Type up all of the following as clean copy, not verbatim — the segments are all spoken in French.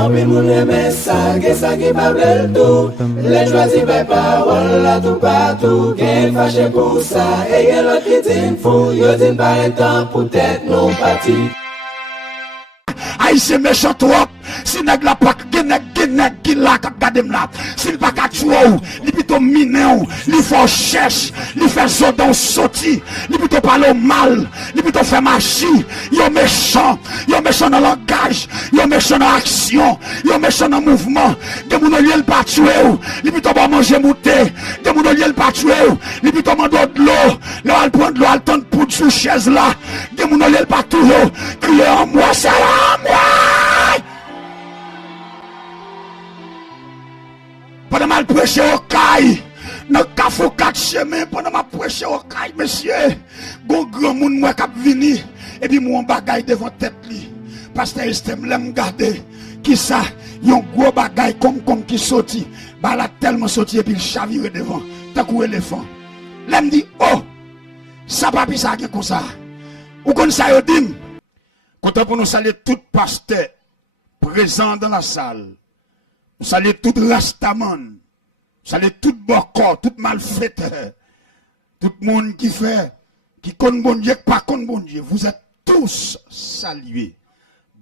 En pile moun reme ça, que ça qui pas bel tout. Les choisis par parole là tout partout. Qu'est fâché pour ça, et y'a l'autre qui dit fou. Yo dit pas temps pour tête non parti. Aïe c'est méchant trop. Si nèg la pas genèg qui la k'ap gade m'la. S'il pas ka tuer ou, li plutôt miner ou, li faut cherche, li fait zodon sorti, li plutôt parler mal, li plutôt faire magie. Yo méchant dans langage, yo méchant dans action, yo méchant dans mouvement. De moun li el pas tuer ou, li plutôt pas manger mouté. De moun li el pas tuer ou, li plutôt mande de l'eau, là al prendre l'eau al tendre pour sous chaise là. De moun li el pas toujours crier en moi c'est en moi. Pendant mal prêcher au caille, dans cafou 4 chemins, pendant mal prêcher au caille, monsieur, gon grand moun moi k'ap vini, et puis mon bagay devant tête li. Pasteur Estem l'aime garder, qui ça, yon gros bagay comme qui sorti, bah la tellement sorti et puis il chavire devant, tant qu'un éléphant. L'aime dit, oh, ça pas ça qui comme ça. Ou kon ça yo dim, content pour nous saluer tout pasteur présent dans la salle. Nous saluons tout rastaman, nous saluons tout bokor, tout malfaiteur, tout le monde qui fait, qui connaît bon Dieu, pas connaît bon Dieu. Vous êtes tous salués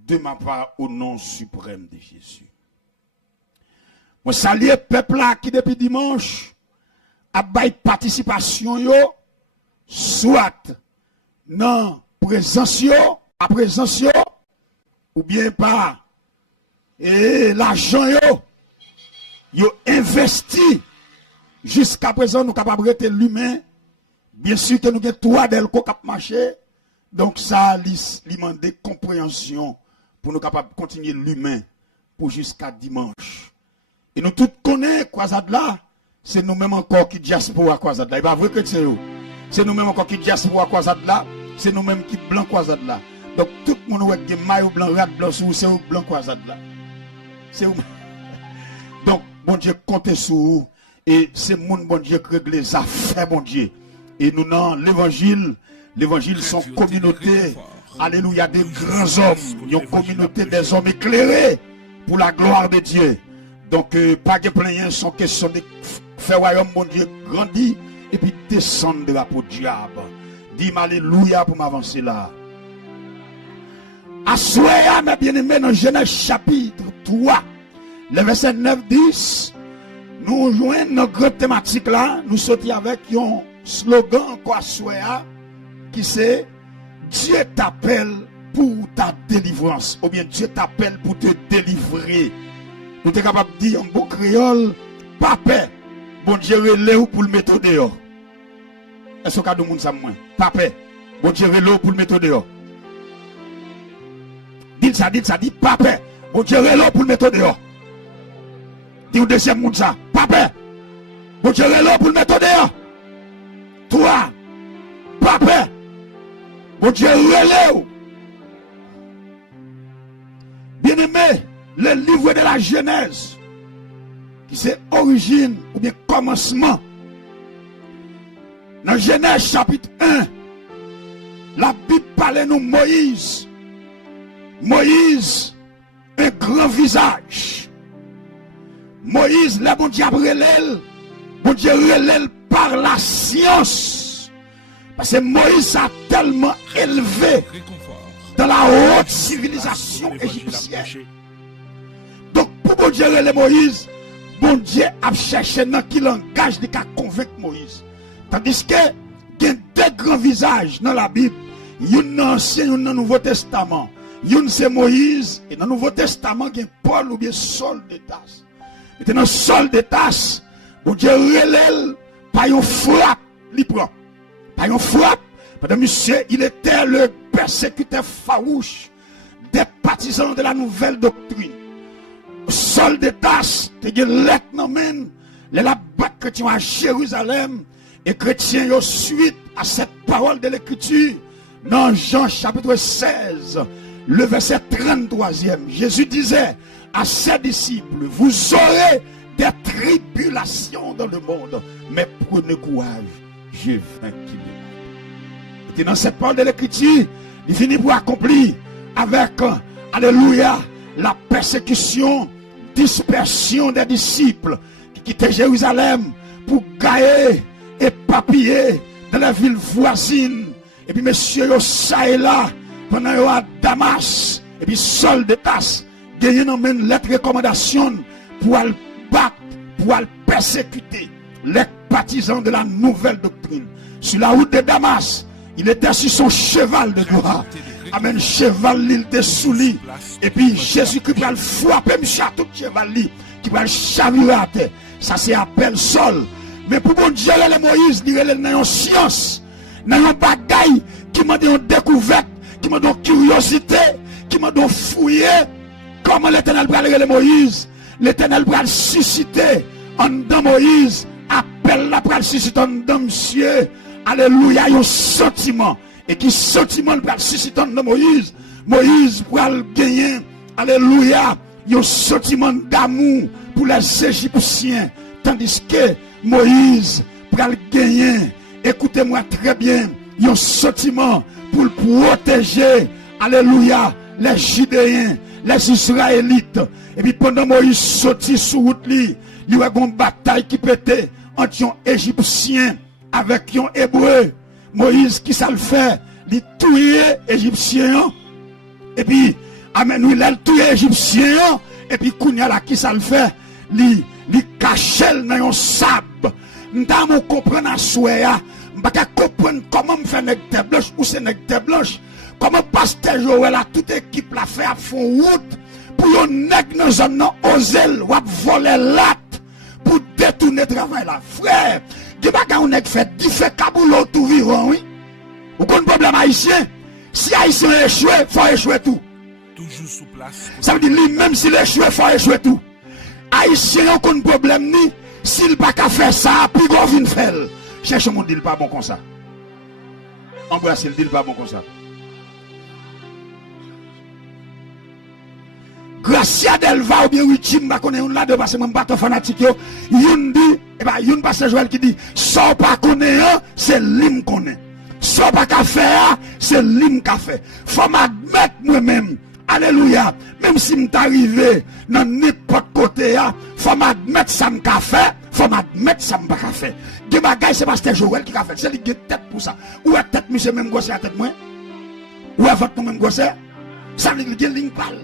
de ma part au nom suprême de Jésus. Moi salue le peuple là qui depuis dimanche a bail participation yo, soit non présence yo, à présence yo, ou bien pas et l'argent yo investi jusqu'à présent nous capables de rester l'humain. Bien sûr que nous avons 3 d'elles qui cap marcher, donc ça lui demande compréhension pour nous capables de continuer l'humain pour jusqu'à dimanche. Et nous tous connaissons croisade là, c'est nous-mêmes encore qui diaspora croisade là. Il pas vrai que c'est nous-mêmes encore qui diaspora croisade là, c'est nous-mêmes qui blanc croisade là. Donc tout le monde qui maillot blanc, rat blanc sur c'est blanc croisade là. C'est où? Donc, bon Dieu, comptez sur vous. Et c'est mon bon Dieu qui règle les affaires, bon Dieu. Et nous, dans l'évangile sont communauté. Alléluia, des grands hommes. Une communauté des hommes éclairés pour la gloire de Dieu. Donc, pas de plaisir, sont question de faire royaume, bon Dieu, grandir et puis descendre de la peau diable. Dis-moi alléluia pour m'avancer là. Assoya, mes bien-aimés, dans Genèse chapitre 3, le verset 9-10, nous joignons notre grande thématique là, nous sortons avec un slogan encore Assoya, qui c'est Dieu t'appelle pour ta délivrance, ou bien Dieu t'appelle pour te délivrer. Nous sommes capables de dire en bon créole, Papa, bon Dieu relève pour le mettre dehors. Est-ce que vous avez ça moins? Papa, bon Dieu relève pour le mettre dehors. Dites ça, papa, bon Dieu relève pour le mettre dehors. Dis au deuxième monde ça, papa, bon Dieu relève pour le mettre dehors. Toi, papa, bon Dieu relève. Bien-aimé, le livre de la Genèse, qui c'est origine ou bien commencement. Dans Genèse chapitre 1, la Bible parle nous Moïse, un grand visage. Moïse, le bon Dieu relève par la science. Parce que Moïse a tellement élevé dans la haute civilisation égyptienne. Donc, pour bon Dieu relève Moïse, bon Dieu a cherché dans qui langage de convaincre Moïse. Tandis que, il y a 2 grands visages dans la Bible. Il y a un ancien, il y a un Nouveau Testament. Une c'est Moïse, et dans le Nouveau Testament, il y a Paul ou bien Saul de Tarse. Maintenant, Saul de Tarse, bon Dieu relève par une frappe, par une frappe. Parce que monsieur, il était le persécuteur farouche des partisans de la nouvelle doctrine. Saul de Tarse, il y a lettre même, la battre chrétien à Jérusalem, et chrétiens suite à cette parole de l'Écriture, dans Jean chapitre 16, le verset 33e, Jésus disait à ses disciples, vous aurez des tribulations dans le monde, mais prenez courage, j'ai vaincu le monde. Et dans cette parole de l'Écriture, il finit pour accomplir avec, alléluia, la persécution, dispersion des disciples qui quittaient Jérusalem pour gagner et papiller dans la ville voisine. Et puis monsieur yo ça et là pendant yo à Damas. Et puis Saul de Tarse gagné une lettre de recommandation pour aller battre, pour aller persécuter les partisans de la nouvelle doctrine. Sur la route de Damas, il était sur son cheval de gloire. Amen, cheval il était sous lui. Et puis Jésus-Christ va le frapper monsieur à tout cheval qui va le chavirer à terre. Ça c'est appel Saul. Mais pour bon Dieu, les Moïse, il est dans une science, dans une bagaille qui m'a donné une découverte, qui m'a donné une curiosité, qui m'a donné fouiller. Comment l'Éternel va les Moïse? L'Éternel va susciter en dedans Moïse, appelle la va susciter en dedans monsieur. Alléluia, un sentiment. Et qui sentiment va susciter en dedans Moïse? Moïse va gagner, alléluia, un sentiment d'amour pour les Égyptiens. Tandis que Moïse va gagner, écoutez-moi très bien, un sentiment pour le protéger, alléluia, les Judéens, les Israélites. Et puis pendant Moïse sorti sur route, il y a une bataille qui pétait entre un Égyptien avec un Hébreu. Moïse qui ça le fait, il tue Égyptien. Et puis, amen, il a tué Égyptien. Et puis, Kounia là qui ça le fait, il cache dans un sable. Nous comprenons à souhait, nous ne comprenons comment on fait nèg tête blanche ou c'est nèg tête blanche. Comment pasteur Joël a toute équipe la fait à fond route pour yon nèg dans zone ozel ou voler latte pour détourner travail là. Frère, qui baga on nèg fait fait kaboulot tout vivant oui. Ou kon problème haïtien, si haïtien échoué, faut échouer tout. Toujours sous place. Ça veut dire lui même s'il échoué, faut échouer tout. Haïtien yon kon problème ni s'il pas qu'à faire ça, puis go vinn faire. Cherche mon dit pas bon comme ça. Embrasse le dit pas bon comme ça. Gracia Delva ou bien Richim, bah connaît on là de parce que même pas fanatique yo. Yon dit, et bah yon pasteur Joël qui dit, sans pas connaît, c'est lim connaît. Sans pas qu'à faire, c'est lim qu'a fait. Faut m'admettre moi-même. Alléluia. Même si m'est arrivé dans n'importe côté, faut m'admettre ça m'a fait. Faut m'admettre ça m'a pas fait. Des bagages c'est pasteur Joël qui a fait. C'est lui qui tête pour ça. Ou est tête monsieur même gosse à tête moi? Ou est votre même gosse? Ça veut dire qu'il ligne parle.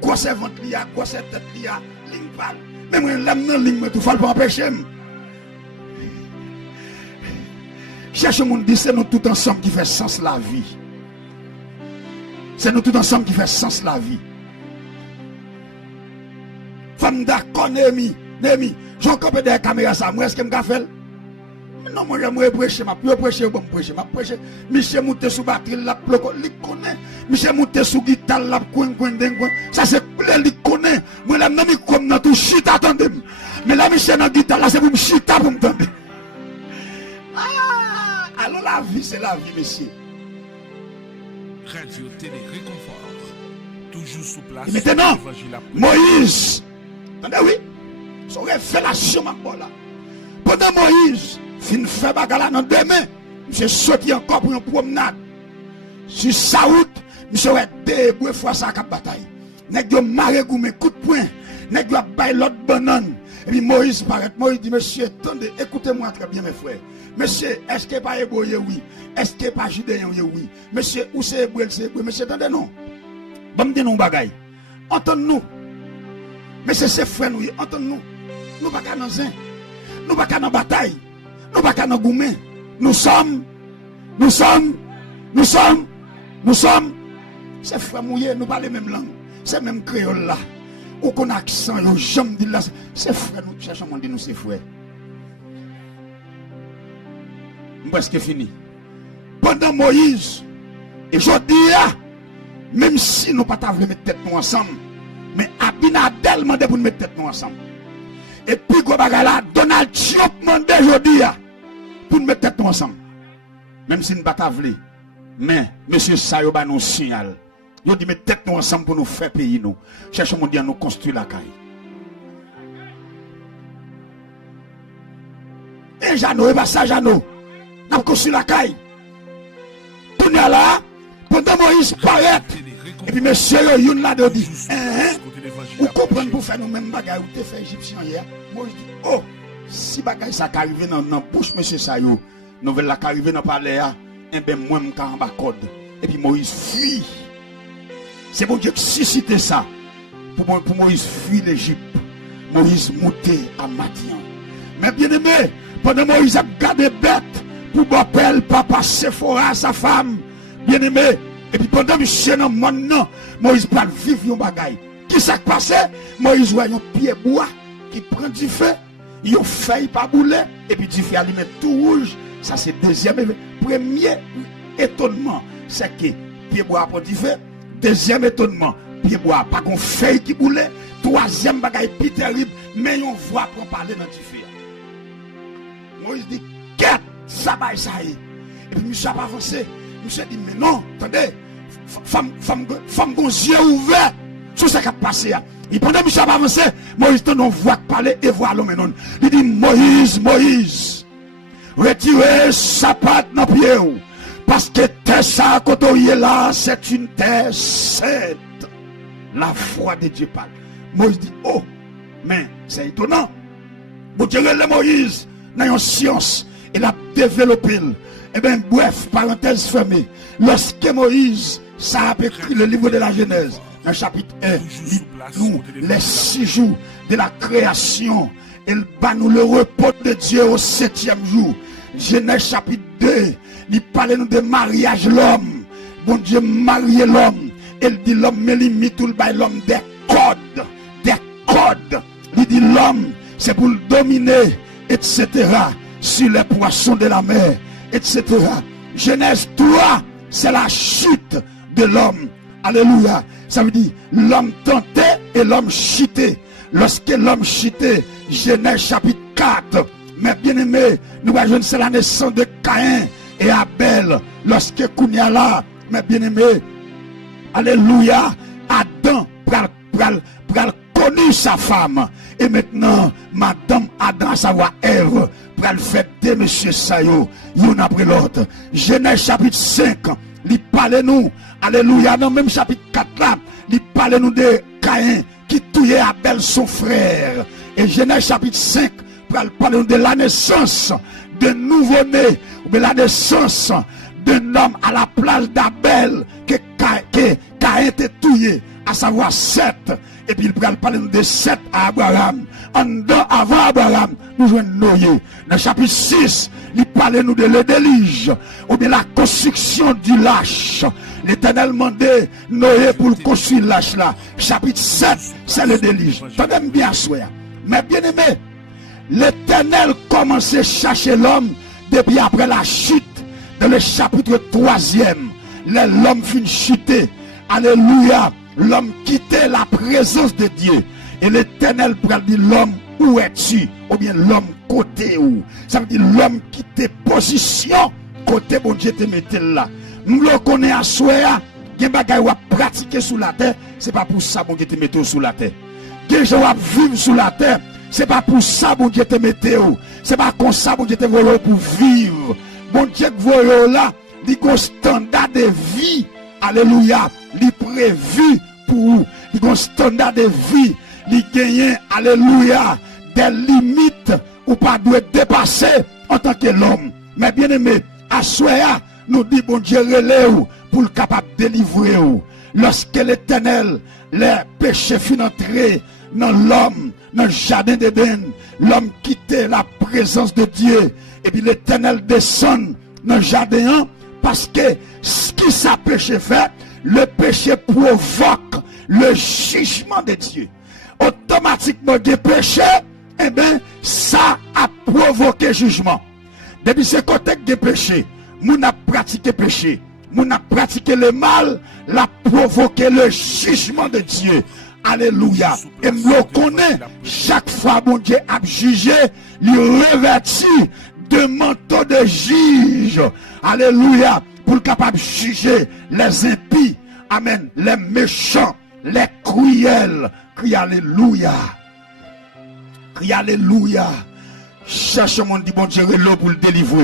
Gosse ventre liya, gosse tête liya, ligne parle. Même l'âme non ligne me tout faut pas empêcher. Cherche monde dit c'est nous tout ensemble qui fait sens la vie. C'est nous tout ensemble qui fait sens la vie. Femme d'accord Némi, j'en copie des caméras ça, moi est-ce que me fait? Non, moi j'aimerais prêcher, ma plus prêcher, bon prêcher, ma prêcher. Michel monter sous batterie, la bloco, il connaît. Michel monter sous guitare, la coin, ça c'est il connaît. Moi la même comme dans tout shit attendez. Mais la Michel dans guitare là c'est pour me chita pour me tendre. Ah, alors la vie c'est la vie monsieur. Radio Télé Réconfort. Toujours sous place. Et maintenant, Moïse, attendez oui, son révélation ma là. Pendant Moïse, fin fait bagala dans deux mains, monsieur sorti encore pour une promenade. Sur sa route, monsieur a déboué fois sa cap bataille. Nèg yo maré goumé coup de poing, nèg yo bay l'autre banane. Et puis Moïse paraît, Moïse dit monsieur, attendez, écoutez-moi très bien mes frères. Monsieur, est-ce que pas hébreu oui? Est-ce que pas judéen oui? Monsieur, où c'est hébreu, c'est hébreu. Monsieur, attendez non. Bon me dit non bagaille. Entendez-nous. Monsieur, c'est frère nous, entendez-nous. Nous pas qu'à dans un. Nous pas qu'à dans bataille. Nous pas qu'à dans goumé. Nous sommes. C'est frère mouillé, nous parlons même langue. C'est même créole là. Ou qu'on a accent, yo jamais dit là. C'est frère, nous cherchons à dire nous c'est frère. Presque fini. Pendant Moïse, et je dis, même si nous pas voulu mettre tête nous ensemble, mais Abinadel m'a demandé pour mettre tête nous ensemble. Et puis, Donald Trump m'a demandé pour mettre tête nous ensemble. Même si nous pas voulu. Mais, monsieur Sayoba nous signale. Il dit mettre tête nous ensemble pour nous faire payer nous. Cherchons mon Dieu à nous construire la caille. Et Jeannot, et pas ça Jeannot. Nous construit la caille. Tout là, pendant Moïse paraît, Et puis monsieur yon là de dit, Côté l'évangile ou à comprendre prêcher. pour faire nous même bagaille ou te fait égyptien hier. Moi je dis, oh, si bagaille ça arrivé dans bouche monsieur ça yo, nouvelle là arrivé dans palais là, et ben moi m'ka en bas code. Et puis Moïse fuit. C'est bon Dieu qui suscité ça. Pour Moïse fuit l'Égypte. Moïse monté à Madian. Mais bien aimé, pendant Moïse a gardé bête pour bapel papa Sephora sa femme. Bien aimé, et puis pendant monsieur dans monde non, Moïse va vivre un bagaille. Qui s'est passé? Moïse voit un pied bois qui prend du feu, il a feuille pas bouler et puis du feu allumé tout rouge. Ça c'est deuxième premier étonnement, c'est que pied bois prend du feu. Deuxième étonnement, pied bois pas qu'on feuille qui boulait. Troisième bagaille plus terrible, mais on voit pour parler dans du feu. Moïse dit, qu'est-ce ça va ça y est? Et puis monsieur a pas avancé. Monsieur dit, mais non, attendez, femme gon yeux ouverts sur ce qui a passé. Et pendant monsieur a pas avancé, Moïse t'en voit parler et voir l'homme non. Il dit, Moïse, retirez sa patte dans le pied. Parce que terre ça, quand on est là, c'est une terre sainte. La foi de Dieu parle. Moïse dit, oh, mais c'est étonnant. Vous direz le Moïse, dans une science, il a développé. Eh bien, bref, parenthèse fermée. Lorsque Moïse, ça a écrit le livre de la Genèse, dans le chapitre 1, nous, les 6 jours de la création, il bat nous le repos de Dieu au 7e jour. Genèse chapitre 2, il parle nous de mariage l'homme. Bon Dieu marié l'homme. Il dit l'homme, mais il mit tout le bail l'homme des codes. Des codes. Il dit l'homme, c'est pour le dominer, etc. Sur les poissons de la mer, etc. Genèse 3, c'est la chute de l'homme. Alléluia. Ça veut dire l'homme tenté et l'homme chuté. Lorsque l'homme chuté, Genèse chapitre 4. Mais bien aimé, nous voyons c'est la naissance de Caïn et Abel. Lorsque Kounia là, mais bien aimé, alléluia, Adam pral connu sa femme. Et maintenant, madame Adam, à savoir Ève, pral fêter monsieur Sayo, l'un après l'autre. Genèse chapitre 5, il parle nous, alléluia, dans même chapitre 4 là, il parle nous de Caïn qui tuait Abel son frère. Et Genèse chapitre 5, pral parle nous de la naissance de nouveau-né, ou de la naissance d'un homme à la place d'Abel que Caïn était tué, à savoir Seth. Et puis il parle de Seth à Abraham. Avant Abraham, nous jouons Noé. Dans le chapitre 6, il parle nous de le déluge, ou de la construction du lâche. L'Éternel demandait Noé pour construire le lâche là. Chapitre 7, c'est le déluge. Tenez bien souhait. Mais bien aimé, l'Éternel commençait à chercher l'homme depuis après la chute. Dans le chapitre 3e, l'homme finit chuter. Alléluia. L'homme quittait la présence de Dieu. Et l'Éternel dit l'homme, où es-tu? Ou bien l'homme côté où? Ça veut dire l'homme quittait position côté bon Dieu te mettait là. Nous le connaissons à soi, il y a des choses à pratiquer sous la terre, c'est pas pour ça bon Dieu te mettait sous la terre. Il y a des choses à vivre sous la terre, c'est pas pour ça bon Dieu te mettait. C'est pas comme ça bon Dieu te voyait pour vivre. Bon Dieu voyait là, il y a un standard de vie. Alléluia, il est prévu pour vous. Il y a un standard de vie. Il gagne, alléluia, des limites ou pas doit dépasser en tant que l'homme. Mais bien aimé, à soi, nous dit bon Dieu relève pour le capable de délivrer. Lorsque l'Éternel, les péchés fin entrés dans l'homme, dans le jardin d'Éden, l'homme quittait la présence de Dieu. Et puis l'Éternel descend dans le jardin parce que ce qui ça péché fait, le péché provoque le jugement de Dieu. Automatiquement des péchés, eh bien, ça a provoqué jugement. Depuis ce côté des péchés, nous avons pratiqué péché, nous avons pratiqué le mal, l'a provoqué le jugement de Dieu. Alléluia. Et nous le connaissons, chaque fois bon Dieu a jugé, lui revêtit de manteau de juge. Alléluia. Pour le capable de juger les impies. Amen. Les méchants, les cruels. Crie alléluia. Crie alléluia. Cherche mon dit bon Dieu l'eau pour le délivrer.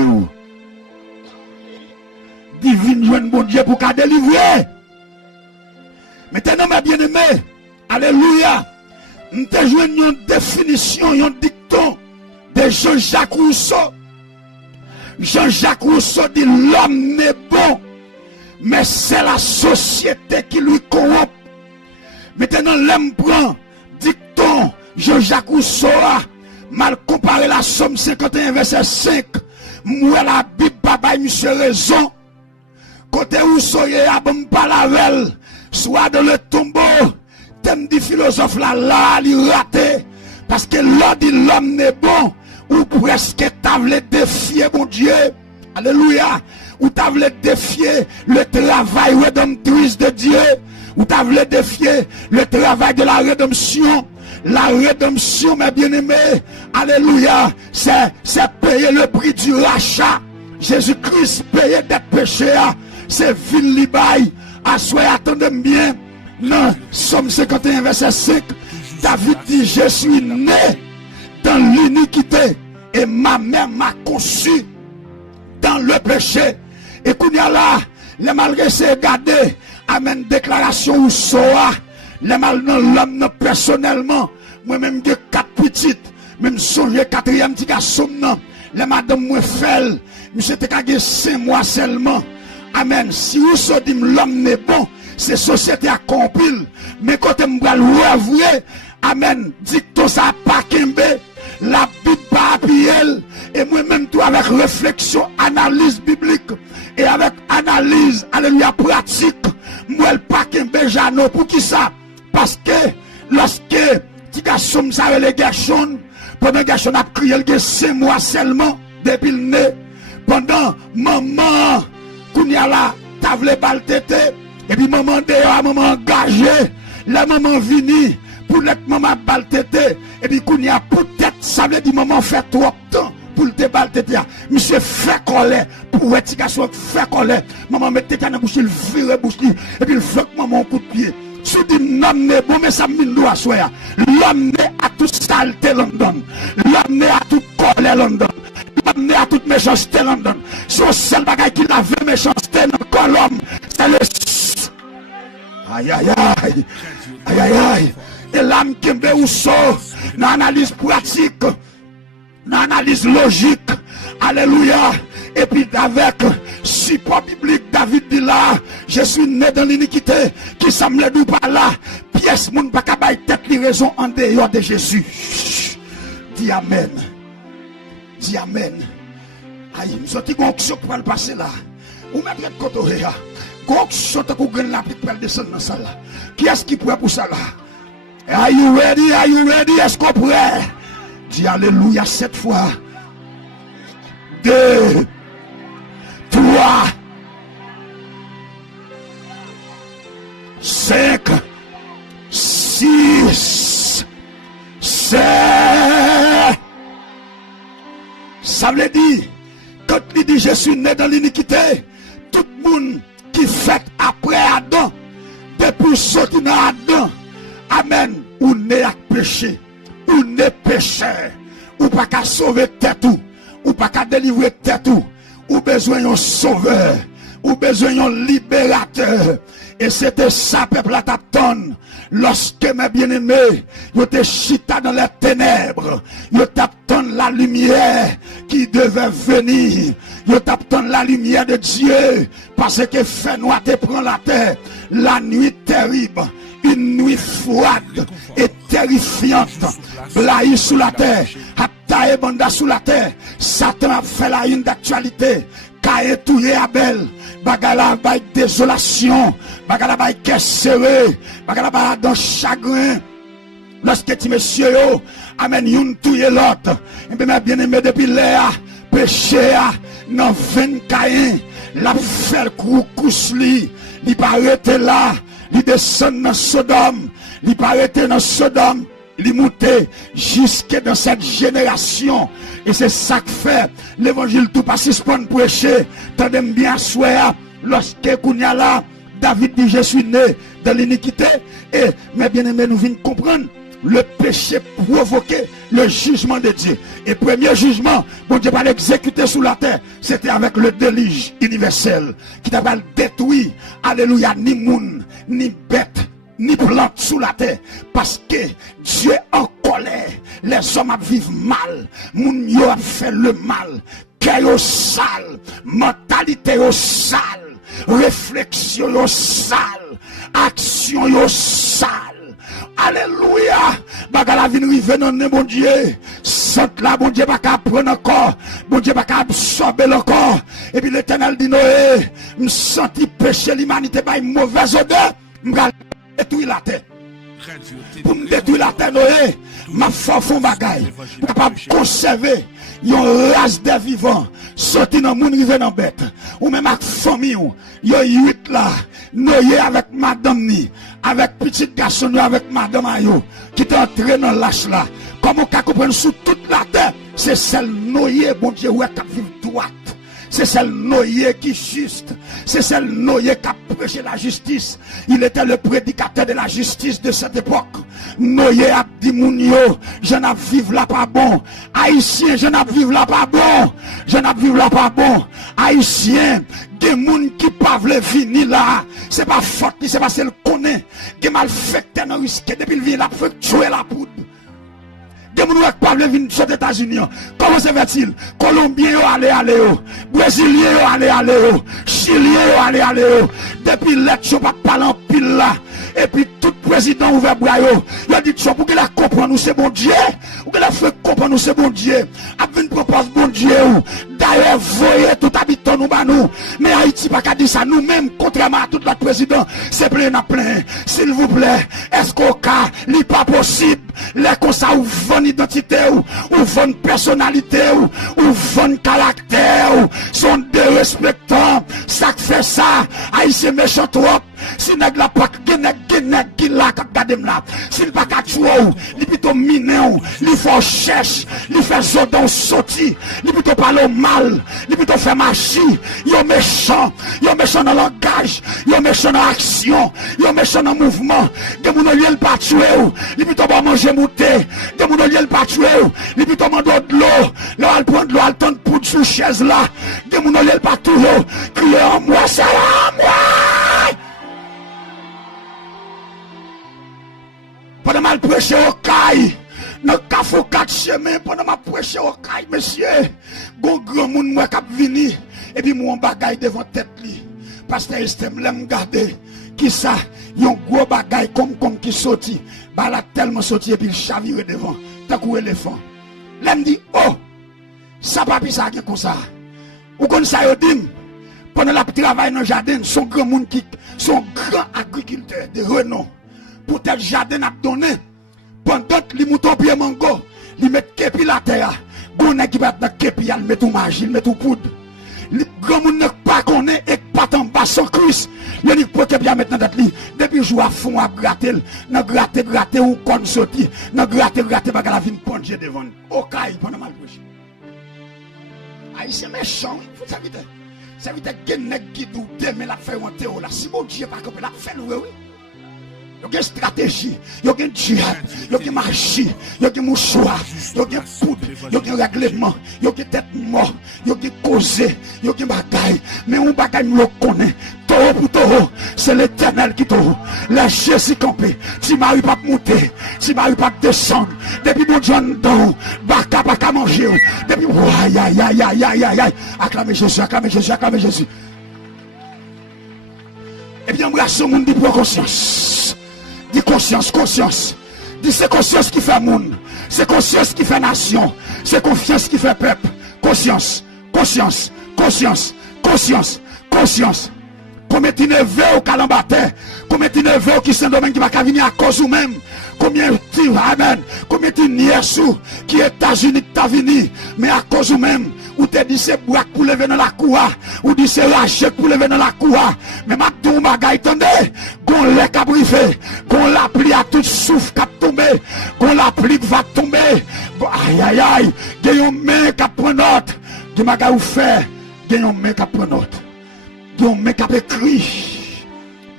Divine joine bon Dieu pour qu'à délivrer. Maintenant, mes bien-aimés, alléluia, nous avons joué une définition, un dicton de Jean-Jacques Rousseau. Jean-Jacques Rousseau dit l'homme n'est bon, mais c'est la société qui lui corrompt. Maintenant, l'homme prend dicton Jean-Jacques Rousseau a mal comparé la Somme 51 verset 5. Moi la Bible papa monsieur raison. Côté Rousseau a bon pas la velle, soit dans le tombeau. Thème du philosophe là il raté parce que là dit l'homme n'est bon ou presque t'as voulu défier mon Dieu. Alléluia. Ou t'as voulu défier le travail rédempteur de Dieu. Ou t'as voulu défier le travail de la rédemption. La rédemption, mes bien-aimés, alléluia, c'est payer le prix du rachat. Jésus-Christ payé des péchés, c'est vil libaï. Assoyez, attendez bien. Non, Somme 51, verset 5. David dit, je suis né dans l'iniquité et ma mère m'a conçu dans le péché. Et qu'on y a là, les malgré c'est gardé, amen, déclaration ou soa. Les mal dans l'homme personnellement, moi-même j'ai 4 petites, même songe 4e petit garçon, les madame moi fait, monsieur te kage 5 mois seulement. Amen. Si vous se dit l'homme n'est bon, c'est société à compile, mais quand on va l'ouvrir, amen, dicton ça pas kembe, la Bible pas appuyer, et moi-même tout avec réflexion, analyse biblique, et avec analyse, alléluia, pratique, moi le pas kembe jano, pour qui ça? Parce que lorsque petit garçon ça les garçons, pendant garçon a crié il y a 5 mois seulement depuis le nez, pendant maman kounya la table bal tété et puis maman dehors maman engagé, la maman vini pour l'être maman bal tété et puis kounya peut-être ça veut dire maman fait trop temps pour le bal tété. Monsieur fait colère pour petit garçon fait colère. Maman met tété dans bouche, il vire bouche et puis il fait maman coup de pied. Si dit l'homme n'est bon, mais ça mine doit soya. L'homme n'est à toute saleté London. L'homme n'est à toute colère London. L'homme n'est à toute méchanceté London. Son seul bagage qui l'a vu méchanceté dans le corps l'homme, c'est le... Aïe aïe aïe. Aïe aïe aïe. Et l'âme qui me ou so, dans l'analyse pratique, dans l'analyse logique. Alléluia. Et puis avec support biblique, David dit là, je suis né dans l'iniquité, qui semble d'où par là, pièce moun pas kabay tête li raison en dehors de Jésus. Dis amen. Dis amen. Aïe, nous sommes gonction pour le passer là. Ou mettre de côté là. Gonction pour gagner la petite pelle descendre dans ça là. Qui est-ce qui prêt pour ça là? Are you ready? Are you ready? Est-ce qu'on prêt? Dis alléluia 7 fois. 2, 3, 5, 6, 7. Ça veut dire, quand il dit je suis né dans l'iniquité, tout le monde qui fait après Adam, depuis sortir dans Adam, amen, ou né à péché, ou né pécheur, ou pas qu'à sauver tête tout. Ou pas qu'à délivrer tête ou besoin d'un sauveur, ou besoin d'un libérateur. Et c'était ça, peuple, à t'attendre. Lorsque mes bien-aimés, ils étaient chita dans les ténèbres, ils t'attendent la lumière qui devait venir. Ils t'attendent la lumière de Dieu, parce que fait noir te prend la terre. La nuit terrible, une nuit froide et terrifiante, blaye sous la terre. Tae banda sous la terre, Satan a fait la une d'actualité. Kaye touye Abel, bagala bay désolation, bagala bay caisse serré, bagala bay dans chagrin. Lorsque tu monsieur yo, amen yon touye l'autre. Et bien bien aimé depuis Léa, péché a, non 20 Caïn, la fait kous li paraît là, li descend dans Sodome, li paraît dans Sodome. Il monté jusque dans cette génération. Et c'est ça que fait l'évangile tout pas suspend prêcher. Tendez bien soir lorsque Kounia là, David dit je suis né dans l'iniquité. Et mes bien-aimés, nous venons comprendre le péché provoqué le jugement de Dieu. Et premier jugement, bon Dieu va l'exécuter sous la terre, c'était avec le déluge universel qui t'a détruit, alléluia, ni moun, ni bête, ni plante sous la terre. Parce que Dieu en colère. Les hommes vivent mal. Moun yo a fait le mal. Cœur yo sale. Mentalité yo sale. Réflexion yo sale. Action yo sale. Alléluia. Baga la vie rive dans le bon Dieu. Sainte là, bon Dieu, pas qu'à prendre encore. Bon Dieu, pas qu'à absorber encore. Et puis l'Éternel dit Noé, me senti péché l'humanité par une mauvaise odeur. M'gal détruire la terre. Pour me détruire la terre, Noé, ma foi font bagaille. Pour capable de conserver une race de vivants. Sorti dans le monde, rive dans bête. Ou même avec famille, yo 8 là. Noé avec madame ni. Avec petit garçon, avec madame ayo. Qui est entré dans l'âge là. Comment on comprendre sous toute la terre? C'est celle Noé, bon Dieu, ouais, qui vit droite. C'est celle Noé qui est juste. C'est celle Noé qui a prêché la justice. Il était le prédicateur de la justice de cette époque. Noé a dit Mounio, je n'ai vivre là pas bon. Haïtien, je n'ai vivre là pas bon. Je n'ai vivre là pas bon. Haïtien, des gens qui pas veulent venir là. C'est pas faute, c'est parce qu'elle connaît. Des malfaiteurs non risqué depuis le vient là pour tuer la poudre. Des gens qui pas veulent venir aux États-Unis. Comment se fait-il? Colombiens allez, Brésiliens allez, Chiliens allez. Depuis l'élection, pas parler en pile là. Et puis tout président ouvert bras il a dit pour qu'il a comprendre nous c'est bon Dieu ou qu'il a fait comprendre nous c'est bon Dieu a venu propose bon Dieu d'ailleurs voyez tout habitant nous ba nous mais Haïti pas qu'à dire ça nous même contrairement à tout l'autre président c'est plein à plein s'il vous plaît est-ce qu'au cas n'est pas possible les comme ça ou vont identité ou vont personnalité ou vont caractère ou sont dérespectants ça fait ça Haïtien méchant trop si nèg la pas nèg qui la k'ap gade m'la s'il pas ka tuer ou li plutôt miner ou li faut cherche li fait zodon sorti li plutôt parler mal li plutôt faire marcher yo méchant dans langage yo méchant dans action yo méchant dans mouvement de moun li pas tuer ou li plutôt pas manger mouté de moun li pas tuer ou li plutôt mande de l'eau là al prendre l'eau al tendre pour sous chaise là de moun li pas toujours crier en moi c'est là moi. Pendant mal prêcher au caille, dans le café 4 chemins, pendant ma prêcher au caille, monsieur, bon grand monde moi qui vini, et puis mon bagaille devant tête li. Pasteur Estem l'aime garder, qui ça, yon gros bagaille comme qui sorti, bah la tellement sorti et puis il chavire devant, tant qu'un éléphant. L'aime dit, oh, ça pas pis ça comme ça. Ou comme ça yo dit, pendant la travail dans le jardin, son grand monde qui, son grand agriculteur de renom. Pour tel jardin a donné pendant que les moutons pied mango ils mettent képi la terre gonne qui va dans képi il met tout magie il met tout poudre les grand monde ne pas connaît et pas en bas sans cuisse il dit pour képi mettre dans tête li depuis jour à fond à gratter n'a gratter ou kon sorti n'a gratter pas la vinn plonger devant au caille pendant mal prêcher c'est méchant faut ça veut dire que nèg qui doute mais la fait monter là si bon Dieu pas que la fait oui. Il y a une stratégie, il y a une djihad, il y a une magie, il y a un mouchoir, il y a une poudre, il y a un règlement, il y a une tête morte, il y a une causée, il y a une bagaille. Mais on bagaille nous le connaît. Taureau pour taureau, c'est l'Éternel qui taureau. Lâchez si campé, si Marie pas monter, si Marie pas descendre. Depuis mon John Don, baka pas qu'à manger. Depuis, aïe. Acclamez Jésus, acclamez Jésus, acclamez Jésus. Eh bien, embrassons le monde de conscience. Dis conscience. Dis c'est conscience qui fait monde. C'est conscience qui fait nation. C'est confiance qui fait peuple. Conscience. Combien tu neveux au calambataire. Combien tu neveux qui sont domaine qui va venir à cause ou même. Combien tu amen. Combien tu niais sous qui est États-Unis qui t'a venu. Mais à cause ou même. Ou te dit c'est bois pour lever dans la cour. Ou dit c'est rachet pour lever dans la cour. Mais ma tout bagay tendez. Qu'on l'a cabrivé. Qu'on la pli à tout souffle qui a tombé. Qu'on la pli va tomber. Aïe. Gayon main qui prend note. De bagay ou fait. Gayon main qui prend note. Gayon main qui écrit.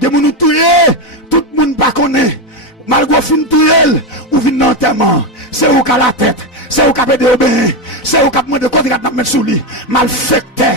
De moun nous touyer. Tout le monde pas connaît. Malgré fin touyer. Ou vin dans l'enterrement. C'est où qu'a la tête. C'est où qu'a pédé au bain. C'est où qu'a demandé contrat n'a mettre sous lui. Malfecteur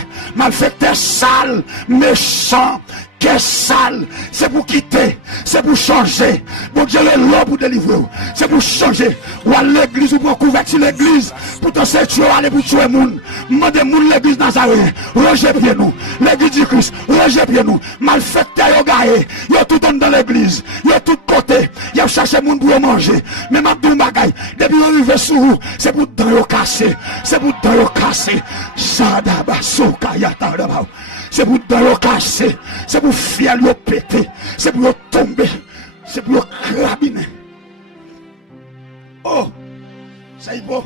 sale, méchant, qu'est sale, c'est pour quitter, c'est pour changer. Bon Dieu, le lot pour délivrer, c'est pour changer. Ou à l'église, ou pour convertir l'église, pour te faire tuer, aller pour tuer moun. Mandez moun l'église Nazareth, rangez bien nous. L'église du Christ, rangez bien nous. Malfaiteur, yo gaé, yo tout dans l'église, yo tout côté, yo cherché moun pour manger. Même Abdou Bagay, depuis yo arrivé sur vous, c'est pour dans yo casser, c'est pour dans yo casser. Sadaba, soka, yata, d'abord. C'est pour dans le casser, c'est pour fier le péter, c'est pour tomber, c'est pour crabiner. Oh, ça y est bon.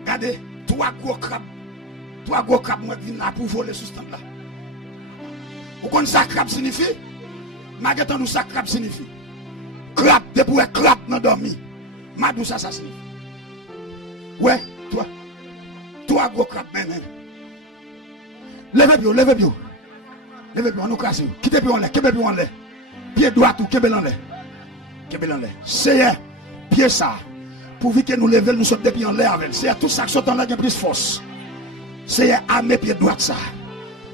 Regardez, trois gros crabes moi viennent là pour voler ce stand là. Vous connaissez ça crabe signifie? Malgré nous ça crabe signifie. Crabe, de pour crabe dans dormi. Madou ça signifie. Ouais, toi gros crabe même. Levez bien, on nous casse. Quittez bien en l'air, quittez bien en l'air. Pied droit ou quittez en l'air. C'est pied ça. Pour que nous lever, nous sommes depuis en l'air avec. C'est tout ça qui saute en l'air qui a plus force. C'est armé pied droit ça.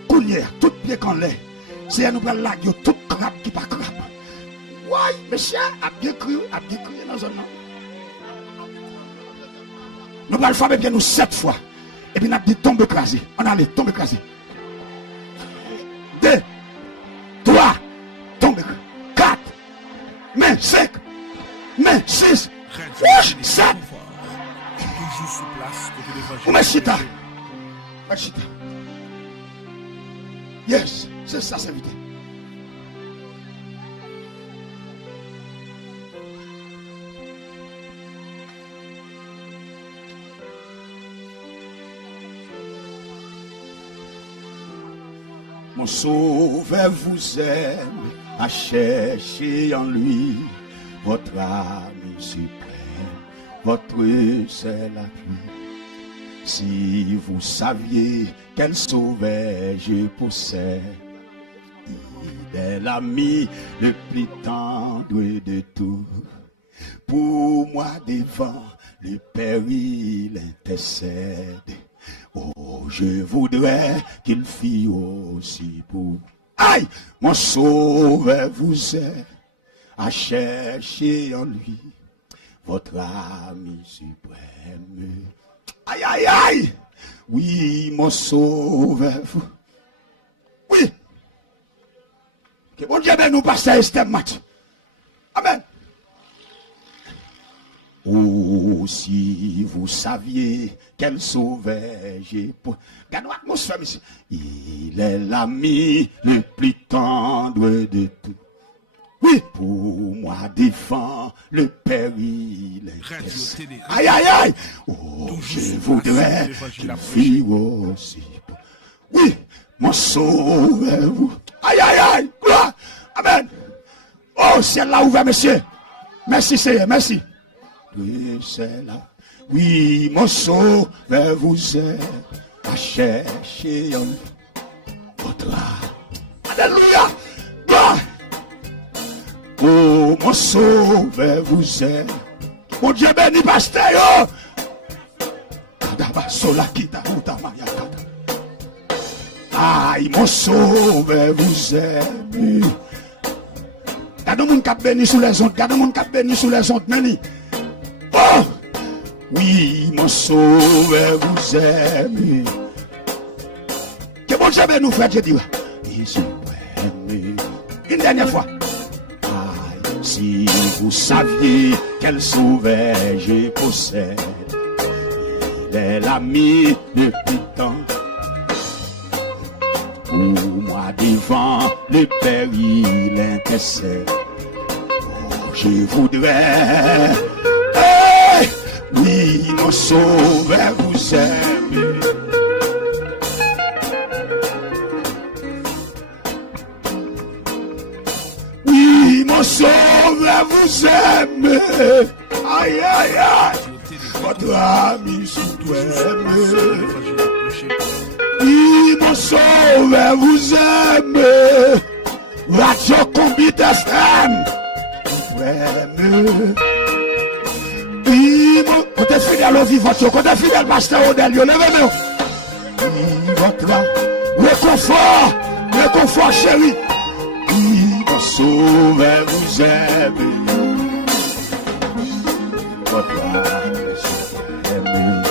Cougner, tout pied qu'en l'air. C'est nous prendre la gueule, tout crabe qui pas crabe. Ouais, monsieur, a bien crié dans la zone. Nous allons faire bien nous 7 fois. Et puis nous avons dit tombe écrasé. On allait tombe écrasé. 2, 3, tombe 4, mais 5, mais 6, 7. Toujours sous place côté l'évangile. Machita. Yes, c'est ça, c'est vite. Mon sauveur vous aime, à chercher en lui votre ami suprême, votre seul appui. Si vous saviez quel sauveur je possède, il est l'ami le plus tendre de tout. Pour moi devant le péril intercède. Oh, je voudrais qu'il fît aussi pour. Aïe, mon sauveur vous est à chercher en lui votre ami suprême. Aïe, aïe, aïe. Oui, mon sauveur vous. Oui. Que bon Dieu nous passe à ce match. Amen. Oh, si vous saviez quel sauveur j'ai pour. Regardez l'atmosphère ici. Il est l'ami le plus tendre de tout. Oui, pour moi défend le péril. Aïe, aïe, aïe. Oh, je voudrais qu'il fît aussi. Oui, mon sauveur vous. Aïe, aïe, aïe. Gloire. Amen. Oh, ciel là ouvert, monsieur. Merci, Seigneur, merci. Oui, c'est là. Oui, mon sauveur vous est à chercher votre âme. Alléluia. Gloire. Oh, mon sauveur vous est. Mon Dieu béni, pasteur. Aïe, mon sauveur vous aime. Gardez mon cap béni sous les ondes. Gardez mon cap béni sous les ondes. Béni. Oh, oui, mon sauveur vous aime. Que mon Dieu nous fait, je dis. Une dernière fois. Aïe, si vous saviez quel sauveur je possède, il est l'ami depuis tant. Pour moi devant le péril intercède. Oh, je voudrais. Hey, oui, mon sauveur vous aime. Oui, mon sauveur vous aime. Aïe, aïe, aïe. Votre ami suprême. Oui, mon sauveur vous aime. Radio Combi FM. Oui, mon. Côté fidèle au vivant, côté fidèle, pasteur Odelio, levez-vous. Oui, votre réconfort chéri. sauveur vous aime. Votre âme aime.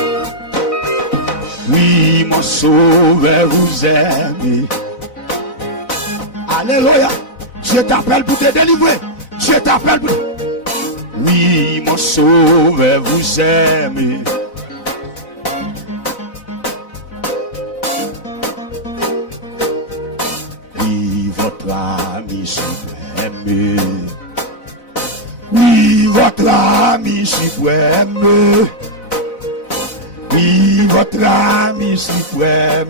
Oui, mon sauveur vous aime. Alléluia. Dieu t'appelle pour te délivrer. Dieu t'appelle pour... Oui, mon sauveur vous aime. Oui, votre ami suprême. Oui, votre ami suprême. Oui, votre ami suprême.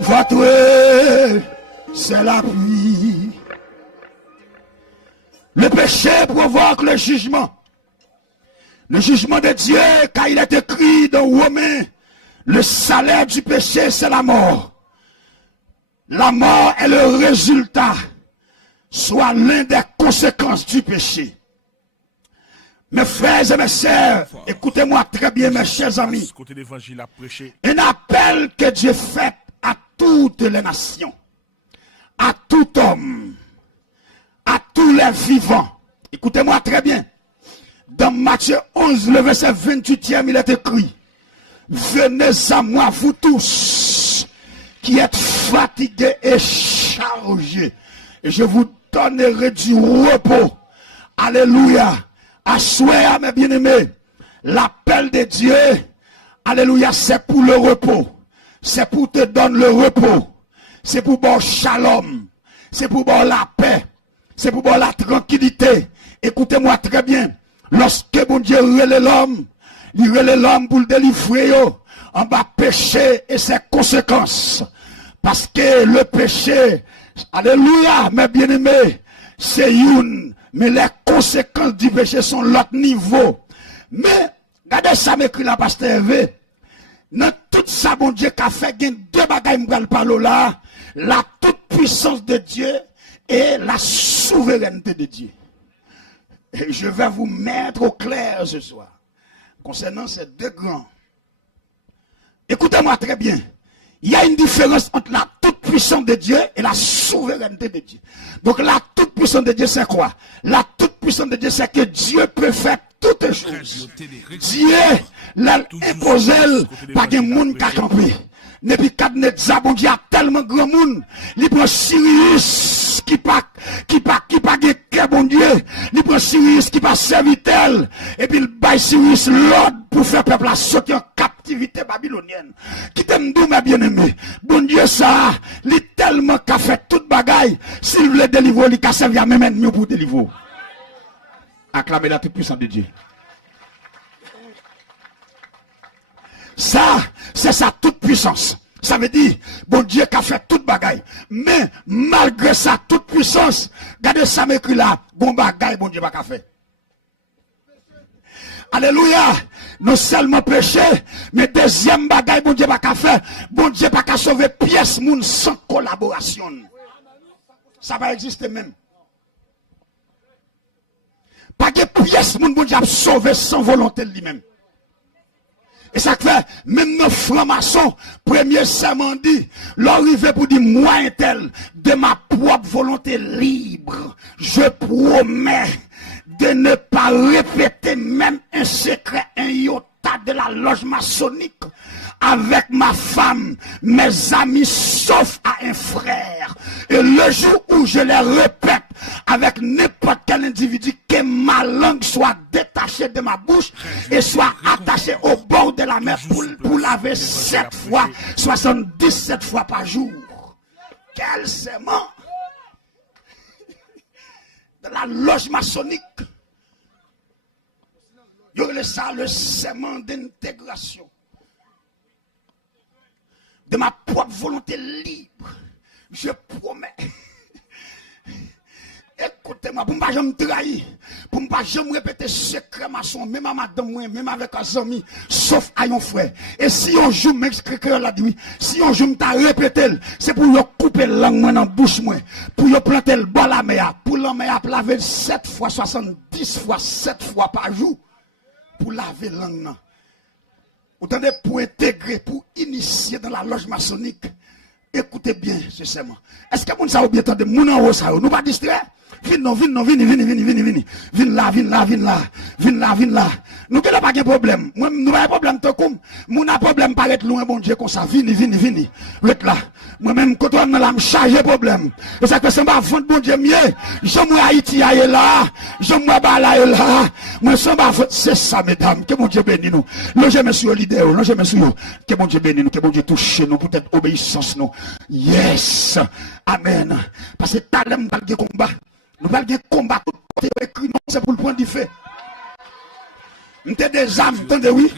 Votre c'est la pluie. Le péché provoque le jugement. Le jugement de Dieu, car il est écrit dans Romains, le salaire du péché, c'est la mort. La mort est le résultat, soit l'une des conséquences du péché. Mes frères et mes sœurs, écoutez-moi très bien, mes chers amis. Un appel que Dieu fait à toutes les nations, à tout homme, à tous les vivants. Écoutez-moi très bien. Dans Matthieu 11, le verset 28e, il est écrit: venez à moi, vous tous, qui êtes fatigués et chargés, et je vous donnerai du repos. Alléluia. Assoyez, mes bien-aimés, l'appel de Dieu, alléluia, c'est pour le repos. C'est pour te donner le repos. C'est pour bon shalom. C'est pour bon la paix. C'est pour bon la tranquillité. Écoutez-moi très bien. Lorsque bon Dieu relève l'homme, il relève l'homme pour le délivrer en bas péché et ses conséquences. Parce que le péché, alléluia, mes bien-aimés, c'est une. Mais les conséquences du péché sont l'autre niveau. Mais, regardez ça, m'écrit la pasteur Hervé. Dans tout ça, bon Dieu, qu'a fait, il y a deux bagailles, m'bral parler là. La toute puissance de Dieu et la souveraineté de Dieu. Et je vais vous mettre au clair ce soir. Concernant ces deux grands. Écoutez-moi très bien. Il y a une différence entre la toute puissance de Dieu et la souveraineté de Dieu. Donc la toute puissance de Dieu, c'est quoi? La toute puissance de Dieu, c'est que Dieu peut faire toutes choses. Dieu l'a imposé par des gens qui ont campé. Depuis Kadnetza, bon Dieu a tellement grand monde. Il prend Sirius qui pas bon Dieu. Il prend Sirius qui pas serviteur. Et puis il baille Sirius l'ordre pour faire peuple à sauter en captivité babylonienne. Qui t'aime d'où, mes bien-aimés. Bon Dieu, ça, il tellement qu'a fait toute bagaille. S'il voulait délivrer, il a servi à même ennemi pour délivrer. Acclamez la toute puissance de Dieu. Ça, c'est sa toute puissance. Ça veut dire, bon Dieu qui a fait toute bagaille. Mais, malgré sa toute puissance, regardez ça m'écrit là, bon bagaille, bon Dieu pas fait. Alléluia. Non seulement péché, mais deuxième bagaille, bon Dieu pas fait. Bon Dieu pas sauver pièce moun sans collaboration. Ça va exister même. Pas de pièce moun bon Dieu a sauvé sans volonté lui-même. Et ça fait, même nos francs-maçons, premier serment dit, l'arrivée pour dire, moi un tel, de ma propre volonté libre, je promets de ne pas répéter même un secret, un iota de la loge maçonnique avec ma femme, mes amis, sauf à un frère. Et le jour où je les répète avec n'importe quel individu, que ma langue soit détachée de ma bouche et soit attachée au bord de la mer pour laver 7 fois, 77 fois par jour. Quel serment de la loge maçonnique. Il y aurait ça le serment d'intégration. De ma propre volonté libre, je promets. Écoutez-moi, pour ne pas me trahir, pour ne pas me répéter secret maçon, même à madame, même avec un ami, sauf à un frère. Et si on joue, m'explique la nuit, si on joue, m'ta répété, c'est pour y couper la langue dans la bouche, pour y planter le bas la mer, pour la mer laver 7 fois, 70 fois, 7 fois par jour, pour laver la langue. Vous entendez, pour intégrer, pour initier dans la loge maçonnique, Écoutez bien, sincèrement. Est-ce que vous avez bien entendu, moun en haut ça, nous pas distrait? Vine non, vine non, vine. Vine là. Nous n'avons pas de problème. Nous n'avons pas de problème, nous n'avons pas de problème, paraître loin, bon Dieu, comme ça. Vine. Reste là. Moi-même, quand on a me charger problème. Et ça que c'est pas vendre, bon Dieu, mieux. J'aime Haïti, aille là. J'aime Bala, là. Moi, c'est ça, mesdames. Que bon Dieu bénisse nous. Là, je me suis au leader. Là, je me suis. Que bon Dieu bénisse nous. Que bon Dieu touche nous. Peut-être obéissance nous. Yes. Amen. Parce que talent, nous allons combat. Nous allons combattre. Non, c'est pour le point du fait. Nous avons des âmes, attendez, oui.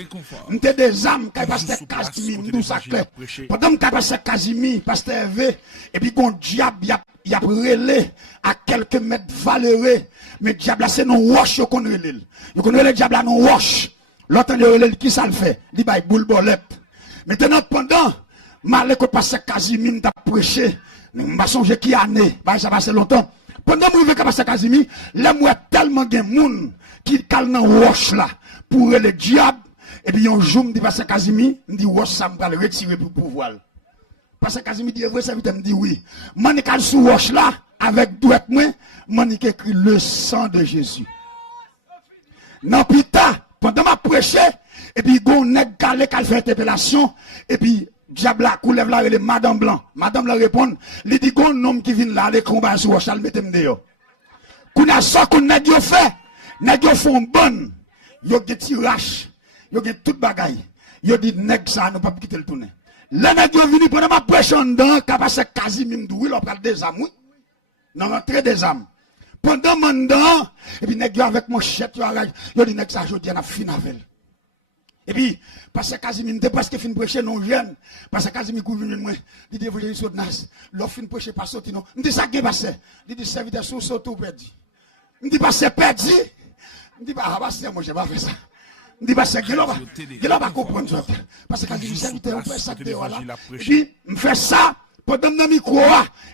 Nous avons des âmes, qui pasteur Casimir, nous ça clair. Pendant que pasteur Casimir, pasteur Hervé, et puis qu'on diable, il y a relé à quelques mètres valeureux. Mais diable, c'est non wash qu'on relé. Vous connaissez le diable, non wash. L'autre, il relé, qui ça le fait? Il dit, boule bolette. Maintenant, pendant, malgré que pasteur Casimir t'a prêché, je ne sais pas qui année, ça passe longtemps. Pendant que je veux passer Casimir, là, moi, tellement de monde qui calme dans wash là, pour le diable, et puis un jour, je dis passer Casimir, je dis wash, ça me va le retirer pour pouvoir. Passer Casimir dit, vrai, ça veut me dit oui. Moi, je sous wash là, avec douette, moi, je écrit le sang de Jésus. Non, pita, pendant ma prêché, et puis, on nèg galé qui fait interpellation, et puis, diable la coulève là, elle est Madame Blanc. Madame la répond, il dit qu'on homme qui vient là, les combats sur Wash, le mettez dehors. Qu'on a ça qu'on nèg yo fait, nèg yo font bonne, yo gen tirage, yo gen toute bagaille. Yo dit nèg ça, nous pas quitter le tourner. Là nèg yo vini pendant ma prêche en dedans, capacé quasi même oui, l'on parle des âmes, oui. Non, rentrer des âmes. Pendant mon dedans, et puis nèg yo avec mon chèque, yo dit nèg ça, je dis, on a fini avec. Et puis, parce que Casimir n'était presque fin prêcher non jeune, parce que Casimir couvre moi, il dit évangile sur nas, l'offre fin prêcher pas sorti non. Il dit ça qui passe. Il dit serviteur sous sauto perdu. Il dit pas c'est perdu. Il dit pas passer moi je pas faire ça. Il dit pas c'est que là va comprendre ça. Parce que Casimir serviteur on fait ça dehors là. Et puis, me fait ça pendant dans micro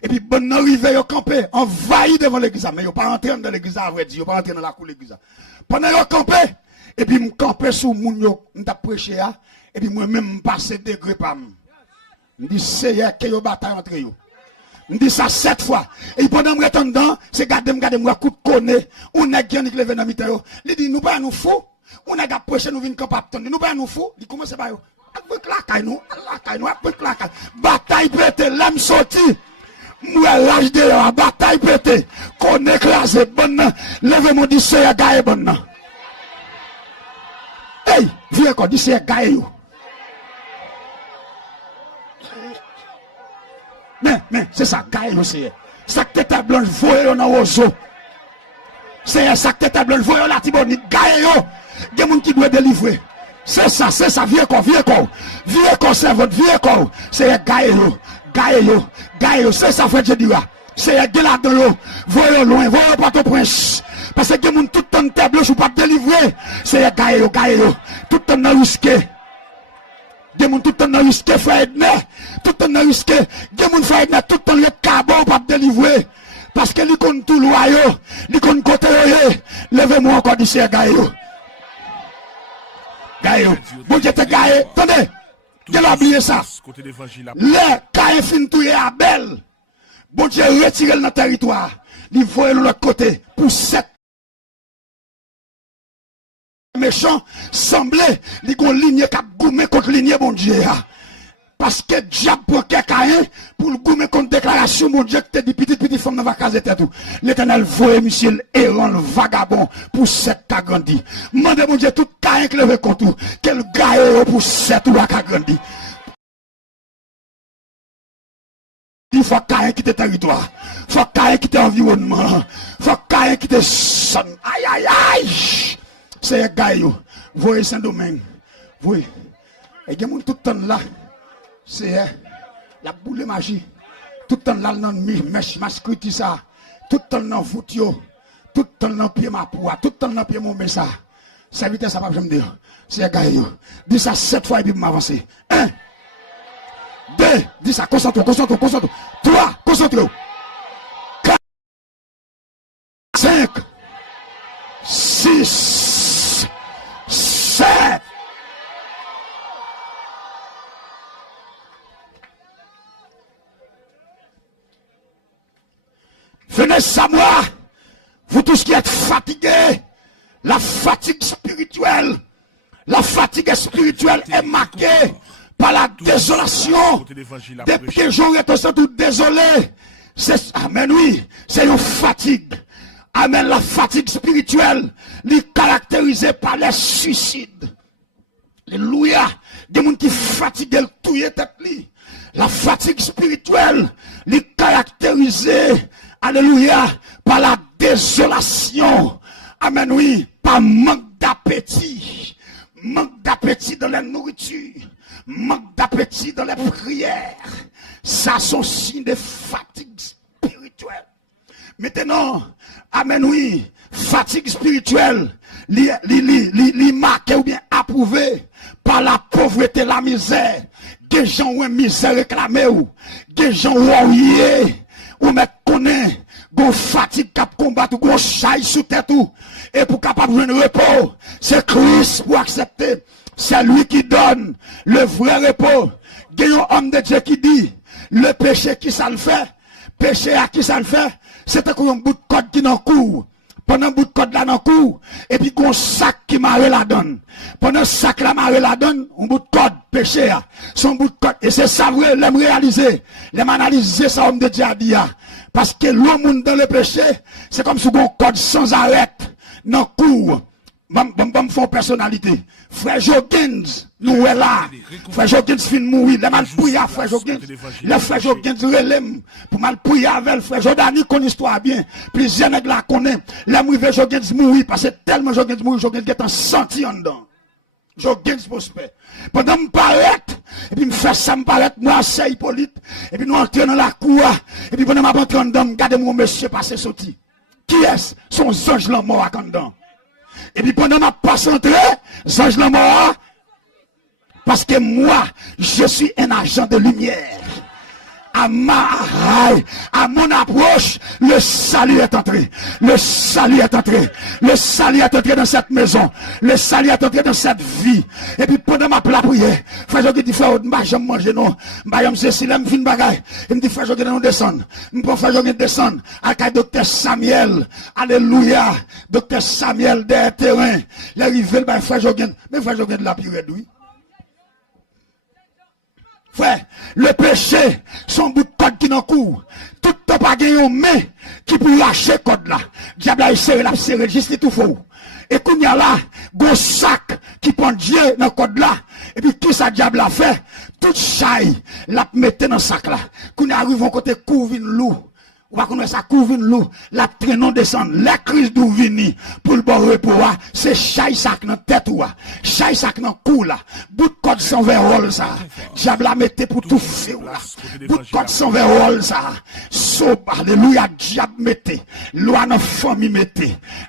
et puis bon arrivé yo camper, envahi devant l'église mais yo pas entrer dans l'église à vrai dire, yo pas entrer dans la cour l'église. Pendant yo camper et puis, je campe sous moun yo, m'ta prêché à, et puis moi-même, passe degré par moi. Je dis, c'est hier que yo bataille entre yo. Je dis ça 7 fois. Et pendant que je suis dedans, c'est moi, coup de connaît, on a gagné qui levé dans le yo. Il dit, nous pas nous fous, on a prêché, nous venons camper, nous pas nous fous. Il commence par yo. Avec la caille, nous, avec la caille. Bataille pété, l'âme sorti. Moi, l'âge de la bataille pété. Qu'on écrase, bonne, levez-moi, dit, c'est gagne, bonne. Hey, viens encore, dis c'est gaillé. Mais, c'est ça, gaillé c'est. Ça que tête blanche, voyez dans l'oiseau. C'est ça que tête blanche, voyez la tibonite, gaillé. Il y a des gens qui doivent délivrer. C'est ça, viens encore, servante, viens encore. C'est gaillé, c'est ça, frère, je dis là. C'est gaillé dans l'eau, voyez loin, voyez pas ton prince. Parce que les gens tout le temps table, je ne pas délivrer. C'est gaillé. Tout le temps risqué. Les gens tout le temps risqué, frère Edna. Tout le temps risqué. Les gens frère Edna, tout le temps le cabot pas délivrer. Parce que les compte tout loyaux. Les compte côté. Levez-moi encore d'ici, gaillé. Bon Dieu, t'es gaillé. Attendez. Je l'ai oublié ça. Les gaillé fin touye à Abel. Bon Dieu, retirez le territoire. Il faut de l'autre côté pour 7 méchant semblait li gon ligne qui a goumé contre ligne bon Dieu. Parce que diable prend quelqu'un pour le goumer contre déclaration mon Dieu que t'es dit petit femme dans va caser tout. L'Éternel voye monsieur errant le vagabond pour 7 qu'a grandi. Mande mon Dieu tout caïn qui levé contre tout. Quel gars pour 7 ou qu'a grandi. Il faut caïn quitter territoire. Faut caïn quitter environnement. Faut caïn quitter son. Aïe. C'est un gars, voyez Saint-Domingue, voyez, et il y a tout le temps là, c'est la boule de magie, tout le temps là, dans le mèche, mascriti ça, tout le temps dans le foot, tout le temps dans le pied ma poids, tout le temps dans le pied mon message, ça vite ça va me dire, c'est un gars, dis ça 7 fois et puis m'avancer, 1, 2, dis ça, concentre, 3, concentre, 4, 5, 6, 7. ça moi, vous tous qui êtes fatigués, la fatigue spirituelle est marquée par la désolation. Depuis que j'aurais été tout désolé, amen, oui, c'est une fatigue. Amen, la fatigue spirituelle, est caractérisée par les suicides. Alléluia. Des gens qui fatiguent le touyer tête li. La fatigue spirituelle, est caractérisée, alléluia, par la désolation. Amen, oui, par manque d'appétit. Manque d'appétit dans la nourriture. Manque d'appétit dans les prières. Ça sont signes de fatigue spirituelle. Maintenant, amen, oui, fatigue spirituelle, li marqué ou bien approuvé par la pauvreté, la misère. Des gens ont une misère réclamée ou, des gens ont ou me connaît, gon fatigue cap combattre, gon chaille sous tête ou, et pour capable de jouer repos, c'est Christ pour accepter. C'est lui qui donne le vrai repos. Il y a un homme de Dieu qui dit, le péché qui ça le fait, péché à qui ça le fait, c'est un bout de code qui n'en court. Pendant un bout de code là n'en court, et puis un sac qui marre la donne. Pendant sac là marre la donne, un bout de code, péché à. Son bout de code, et c'est ça vrai, l'aime réaliser. L'aime analyser ça homme de Dieu a dit. Parce que l'homme dans le péché, c'est comme si un code sans arrêt, n'en court. Bam font personnalité. Frère Joggins, nous est là. Frère Joggins fin mourir. Le mal pouille à Frère Joggins. Le Frère Joggins relève pour mal pouille avec Frère Jordani connaît histoire bien. Plusieurs nègres la connaissent. Le mourir Joggins mourir parce que tellement Joggins mourir, Joggins est en senti en dedans. Joggins prospère. Pendant me paraître, et puis me faire ça me paraître, moi c'est Hippolyte, et puis nous entrons dans la cour, et puis pendant ma rentre en dedans, regardez mon monsieur passer sorti. Qui est-ce? Son ange là mort à dedans. Et puis pendant ma passe entrée, ange la mort, parce que moi, je suis un agent de lumière. À mon approche, le salut est entré. Le salut est entré. Le salut est entré dans cette maison. Le salut est entré dans cette vie. Et puis pendant ma prière, frère Joguin dit, frère, je vais manger, non. Je me suis dit, fin bagaille. Il me dit, frère Joguin, nous descend. Je me frère Joguin descend. Avec docteur Samuel. Alléluia. Docteur Samuel, des terrains. Il est arrivé, frère Joguin. Mais frère Joguin de la pire, oui. Frère, le péché, son bout de code qui n'en court. Tout le temps pas gagné main qui peut lâcher code là. Diable a serré, juste tout faux. Et quand il y a là, gros sac qui prend Dieu dans le code là. Et puis qui ça diable a fait? Tout chaille, la mette dans le sac là. Quand il arrive au côté couvre loup. Ou pas qu'on ça couvre l'eau, la traînon descend, la crise d'où vini pour le bon repos, c'est chaille sac dans tête ou chaille sac dans cou là, bout de code sans verrol ça, diable la mette pour tout faire là, bout de code sans verrol ça, so alléluia diable mette, loi dans famille mette,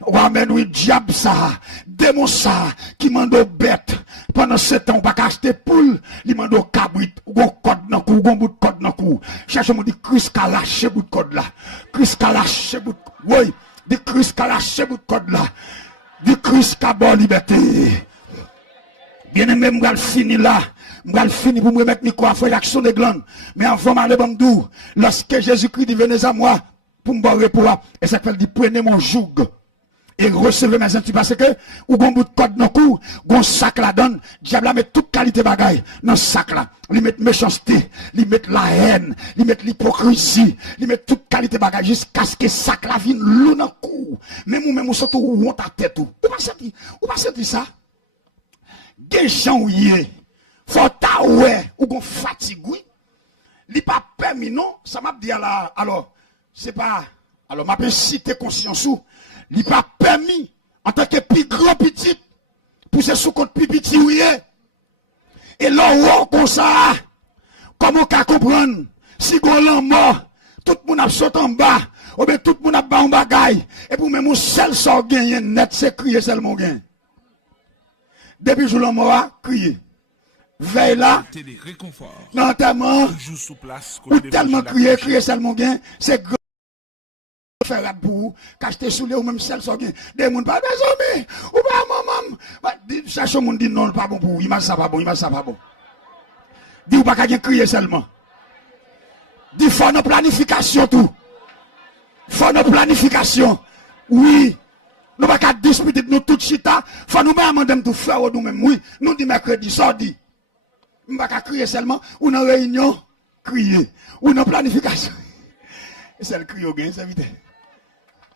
ou amen oui diable ça, démon ça, qui mande bête, pendant 7 ans, pas acheter poule, il mande cabrit, ou code dans cou, ou bout de code dans cou, cherche-moi dit Christ a lâché bout de code là. Christ a lâché bout de oui, dit Christ a lâché bout de code là. Dit Christ a bon liberté. Bien aimé, m'gal fini là. M'gal fini pour me remettre micro à faire l'action des glandes. Mais avant m'aller bamdou, lorsque Jésus-Christ dit venez à moi pour me barrer pour et ça fait dit prenez mon joug et recevez mes intimes parce que ou bon bout de code dans cou, gon sac la donne, diable met toute qualité bagaille dans sac là. Li met méchanceté, li met la haine, li met l'hypocrisie, li met toute qualité bagaille jusqu'à ce que sac la vienne lou dans cou. Même ou même surtout ou on ta tête ou. Ou pas senti ça? Des gens ou yé. Faut ta ouais ou gon fatigue oui. Li pas permis non, ça m'a dit là alors c'est pas alors m'a pas cité conscience ou li pas permis en tant que plus grand petit pour ce sous compte plus petit ou yé. Et là, comme ça, comment on peut comprendre, si on est mort, tout le monde a sauté en bas, ou bien tout le monde a bas en bagaille, et pour même seul sort gagner net, c'est crier seulement gain. Depuis que je l'ai mort, crier. Veille là, notamment, ou tellement crier seulement gain, c'est grand. Faire pour cacher sous les ou même celle sortir des gens pas des amis ou pas maman cherche monde dit non pas bon pour il m'a ça pas bon dit ou pas qu'à crier seulement dit faut une planification tout faut faut nos planifications. Oui. Nous ne pouvons pas discuter de nous tout chita. Faut nous même tout faire nous-mêmes. Oui. Nous dit mercredi, sordi. Nous ne pouvons pas crier seulement. Ou dans réunion, crier. Ou dans planification. Et c'est le cri au gain, c'est vite.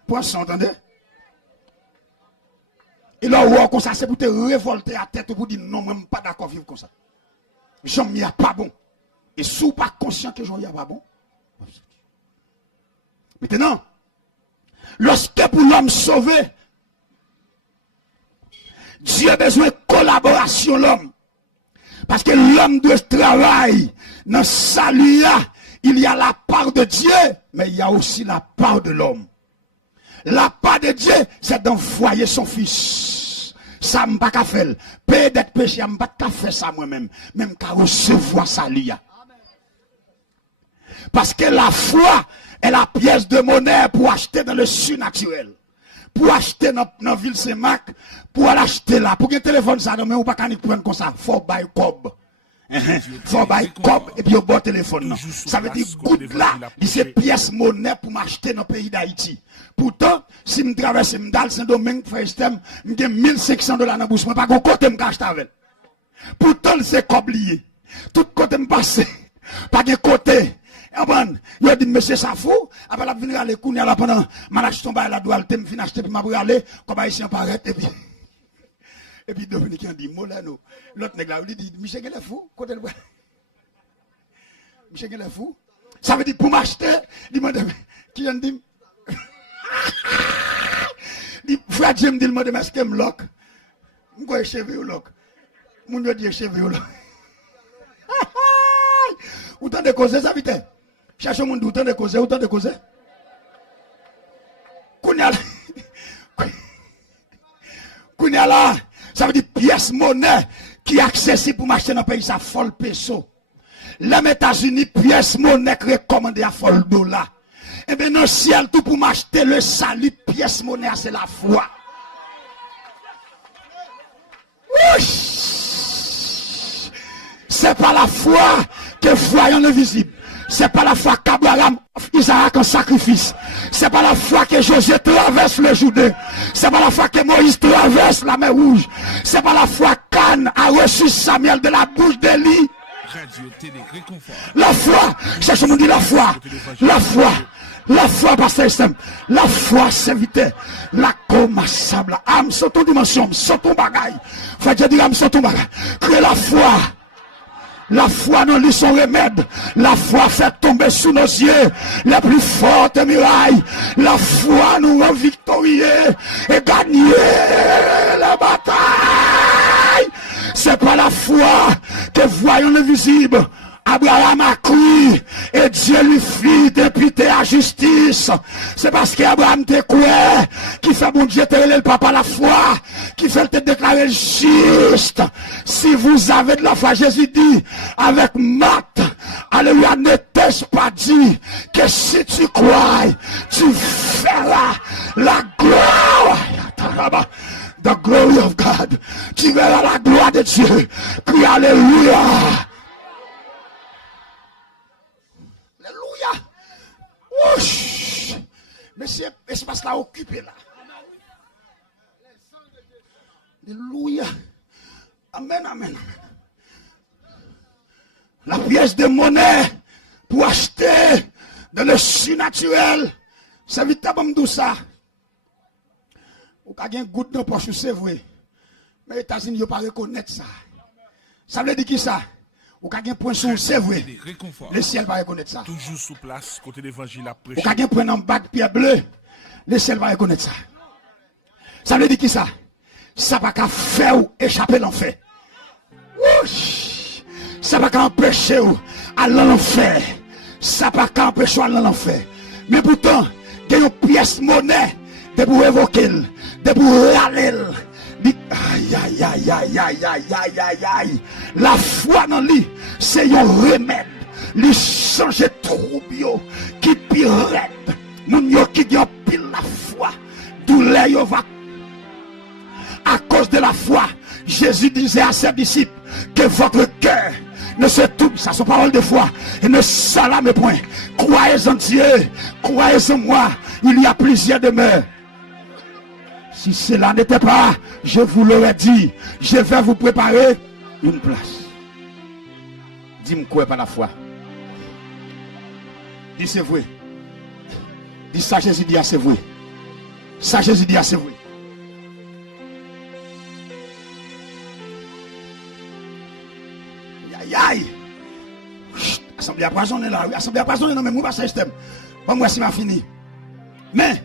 Poisson, entendez? Et là, où comme ça, c'est pour te révolter à tête pour dire non, moi, je ne suis pas d'accord vivre comme ça. J'en n'y a pas bon. Et si vous n'êtes pas conscient que j'en n'y a pas bon, maintenant, lorsque pour l'homme sauvé, Dieu a besoin de collaboration l'homme. Parce que l'homme doit travailler dans salut, il y a la part de Dieu, mais il y a aussi la part de l'homme. La part de Dieu, c'est d'envoyer son fils. Ça m'a pas fait. Paix d'être péché, m'a pas fait ça moi-même. Même qu'à recevoir salut. Parce que la foi est la pièce de monnaie pour acheter dans le surnaturel. Pour acheter dans la ville Saint-Marc, pour aller acheter là. Pour que le téléphone ça, mais on pas qu'à prendre comme ça. Faut buy cob. Faut buy cob et puis au bon téléphone. Ça veut dire goutte là, c'est pièce monnaie pour m'acheter dans le pays d'Haïti. Pourtant, si je traverse dans Saint-Domingue, frère Stem, j'ai $1,500 dans la bouche, mais pas de côté me cache avec. Pourtant, c'est cob lié. Tout côté me passe. Pas de côté. Il a dit, monsieur, ça fou. Après, la venir aller courir là pendant, m'achète ton bail la douale, me fin acheter, puis m'a aller, comme ici, on paraît, et puis, Dominique, a dit, Molano. L'autre nègre là, il dit, Michel, il est fou. Côté le Michel, il est fou. Ça veut dire, pour m'acheter, dis-moi, qui a dit, frère Jim dit, moi, est-ce que je lock? Je suis cheveux ou lock? Je dis, cheveux ou lock? Autant de causer, ça vite. Cherchez mon autant de causer, autant de causer. Kounya là, ça veut dire pièce monnaie qui est accessible pour m'acheter dans le pays, ça folle peso. Les États-Unis, pièce monnaie recommandée à folle dollar. Et bien dans le ciel, tout pour m'acheter le salut, pièce monnaie, c'est la foi. C'est pas la foi que voyons l'invisible. C'est pas la foi qu'Abraham Isaac en sacrifice. C'est pas la foi que Josué traverse le Jourdain. C'est pas la foi que Moïse traverse la mer Rouge. C'est pas la foi qu'Anne a reçu Samuel de la bouche d'Élie. La foi, cherche mon dit la foi. La foi. La foi, pasteur Système. La foi, c'est vite. La commensable. Âme, sans ton dimension, sans ton bagaille. Faut dire âme, sans ton bagaille. Crée la foi. La foi non lit son remède. La foi fait tomber sous nos yeux les plus fortes murailles. La foi nous rend victorieux et gagner la bataille. C'est pas la foi que voyons l'invisible. Abraham a cru et Dieu lui fit député à justice. C'est parce qu'Abraham te croit qui fait bon Dieu te le papa la foi, qui fait te déclarer juste. Si vous avez de la foi, Jésus dit avec Marthe, alléluia, ne t'ai-je pas dit que si tu crois, tu verras la gloire. The glory of God. Tu verras la gloire de Dieu. Crie alléluia. Alléluia. Ouch. Monsieur, espace là occupé là. Alléluia. Amen, amen. La pièce de monnaie pour acheter de le surnaturel. C'est vite à bon ça. Ou ka gen goutte dans poche, c'est vrai. Mais les États-Unis ne pas reconnaître ça. Ça veut dire qui ça? Ou ka gen point sur, c'est vrai. Le ciel va reconnaître ça. Toujours sous place, côté l'évangile à prêcher. Ou ka gen point en bas de pierre bleue, le ciel va reconnaître ça. Ça veut dire qui ça? Ça va qu'à faire ou échapper l'enfer. Ça va qu'à empêcher ou aller dans l'enfer. Ça va qu'à empêcher ou aller dans l'enfer. Mais pourtant, il y a une pièce monnaie de pour évoquer, de pour râler. Aïe, aïe, aïe, aïe, aïe, aïe, aïe, aïe, aïe. La foi dans lui, c'est un remède. Lui changer trouble qui pirate. Moun yo qui gen pile la foi. Douleur yo va. À cause de la foi, Jésus disait à ses disciples que votre cœur ne se tourne, ça sont paroles de foi, et ne s'alarme point. Croyez en Dieu, croyez en moi. Il y a plusieurs demeures. Si cela n'était pas, je vous l'aurais dit, je vais vous préparer une place. Dis-moi quoi par la foi. Dis c'est vrai. Dis ça, Jésus dit, c'est vrai. Ça, Jésus dit, c'est vrai. Aïe, aïe. Assemblée à poisonner là. Assemblée à poisonner, non, mais moi, pas ça, système. Bon, moi, c'est ma fini. Mais,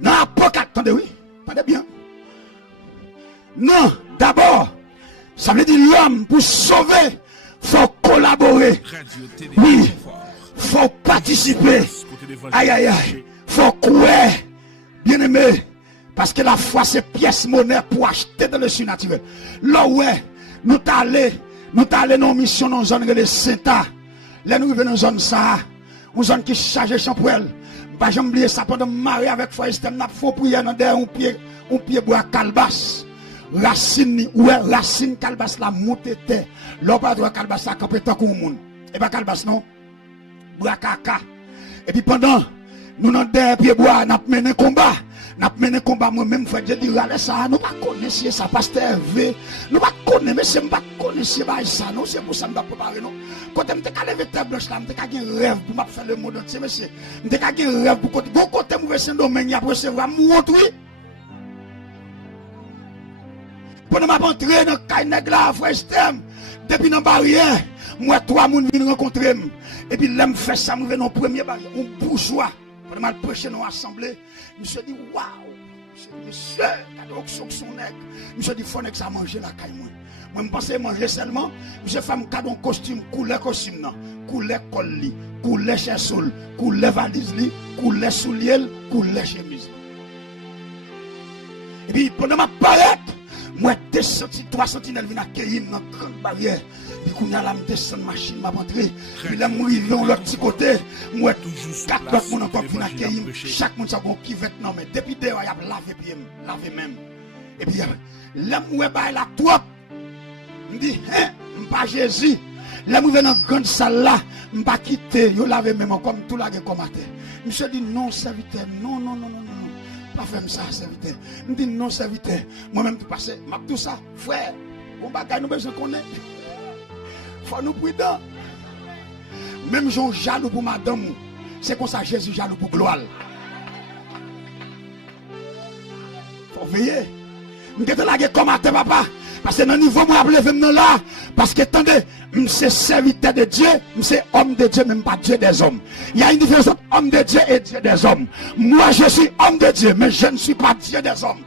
non, Apocalypse, attendez, oui. Pas de bien. Non, d'abord, ça veut dire l'homme, pour sauver, faut collaborer. Oui, faut participer. Aïe, aïe, aïe. Faut croire. Bien aimé. Parce que la foi, c'est pièce monnaie pour acheter dans le surnaturel. Là, ouais, nous t'allons dans une mission dans une zone de Saint-A. Là, nous venons dans une zone ça. Une zone qui charge champoule. Pas jamais oublier ça pendant marier avec foi système n'a faut prier dans derrière un pied bois calbas. Racine ouais racine calbas la monter terre. L'on pas droit calbas ça camper tant comme monde. Et pas calbas non. Bois caca. Et puis pendant nous dans derrière pied bois n'a mené combat. N'a mené combat moi-même frère Dieu dit là ça nous pas connaître ça pasteur V. Nous pas connaître mais c'est pas connaître ba ça non c'est pour ça me préparer non. Quand me te lever tête blanche là me te un rêve pour m'a faire le monde entier monsieur. Me te un rêve pour côté bon côté mauvais saint domaine y a recevoir montre oui. Pendant m'a entrer dans caille nèg là frère stem depuis dans barrière moi trois moun viennent rencontrer et puis là me fait ça me venons premier barrière un bourgeois pendant m'a prêcher dans assemblée monsieur dit waouh monsieur cadeau son nèg monsieur dit faut nèg ça manger la caille moi me pensais manger seulement monsieur femme cadeau costume couleur costume non couleur col li couleur chessol couleur valise li couleur soulier couleur chemise et puis pendant m'a paraître moi 2 cm 3 cm vient accueillir dans grande barrière puis qu'on a la descendre machine m'a rentrer puis là moi rive l'autre petit côté moi 4 autres monde encore vient accueillir chaque monde ça gon qui vête non mais depuis dehors y a laver pied laver même et puis là moi ba la trop me dit hein pas Jésus là moi dans grande salle là m'pas quitter yo laver même comme tout la comme à terre monsieur dit non serviteur non pas faire ça serviteur me dit non serviteur moi-même tout passer m'a tout ça frère on bagaille nous besoin connaître faut nous prudent même Jean jaloux pour madame c'est comme ça Jésus jaloux pour gloire faut veiller me te la comme à papa parce que dans niveau moi lever maintenant là parce que attendez c'est serviteur de Dieu c'est homme de Dieu même pas Dieu des hommes il y a une différence entre homme de Dieu et Dieu des hommes moi je suis homme de Dieu mais je ne suis pas Dieu des hommes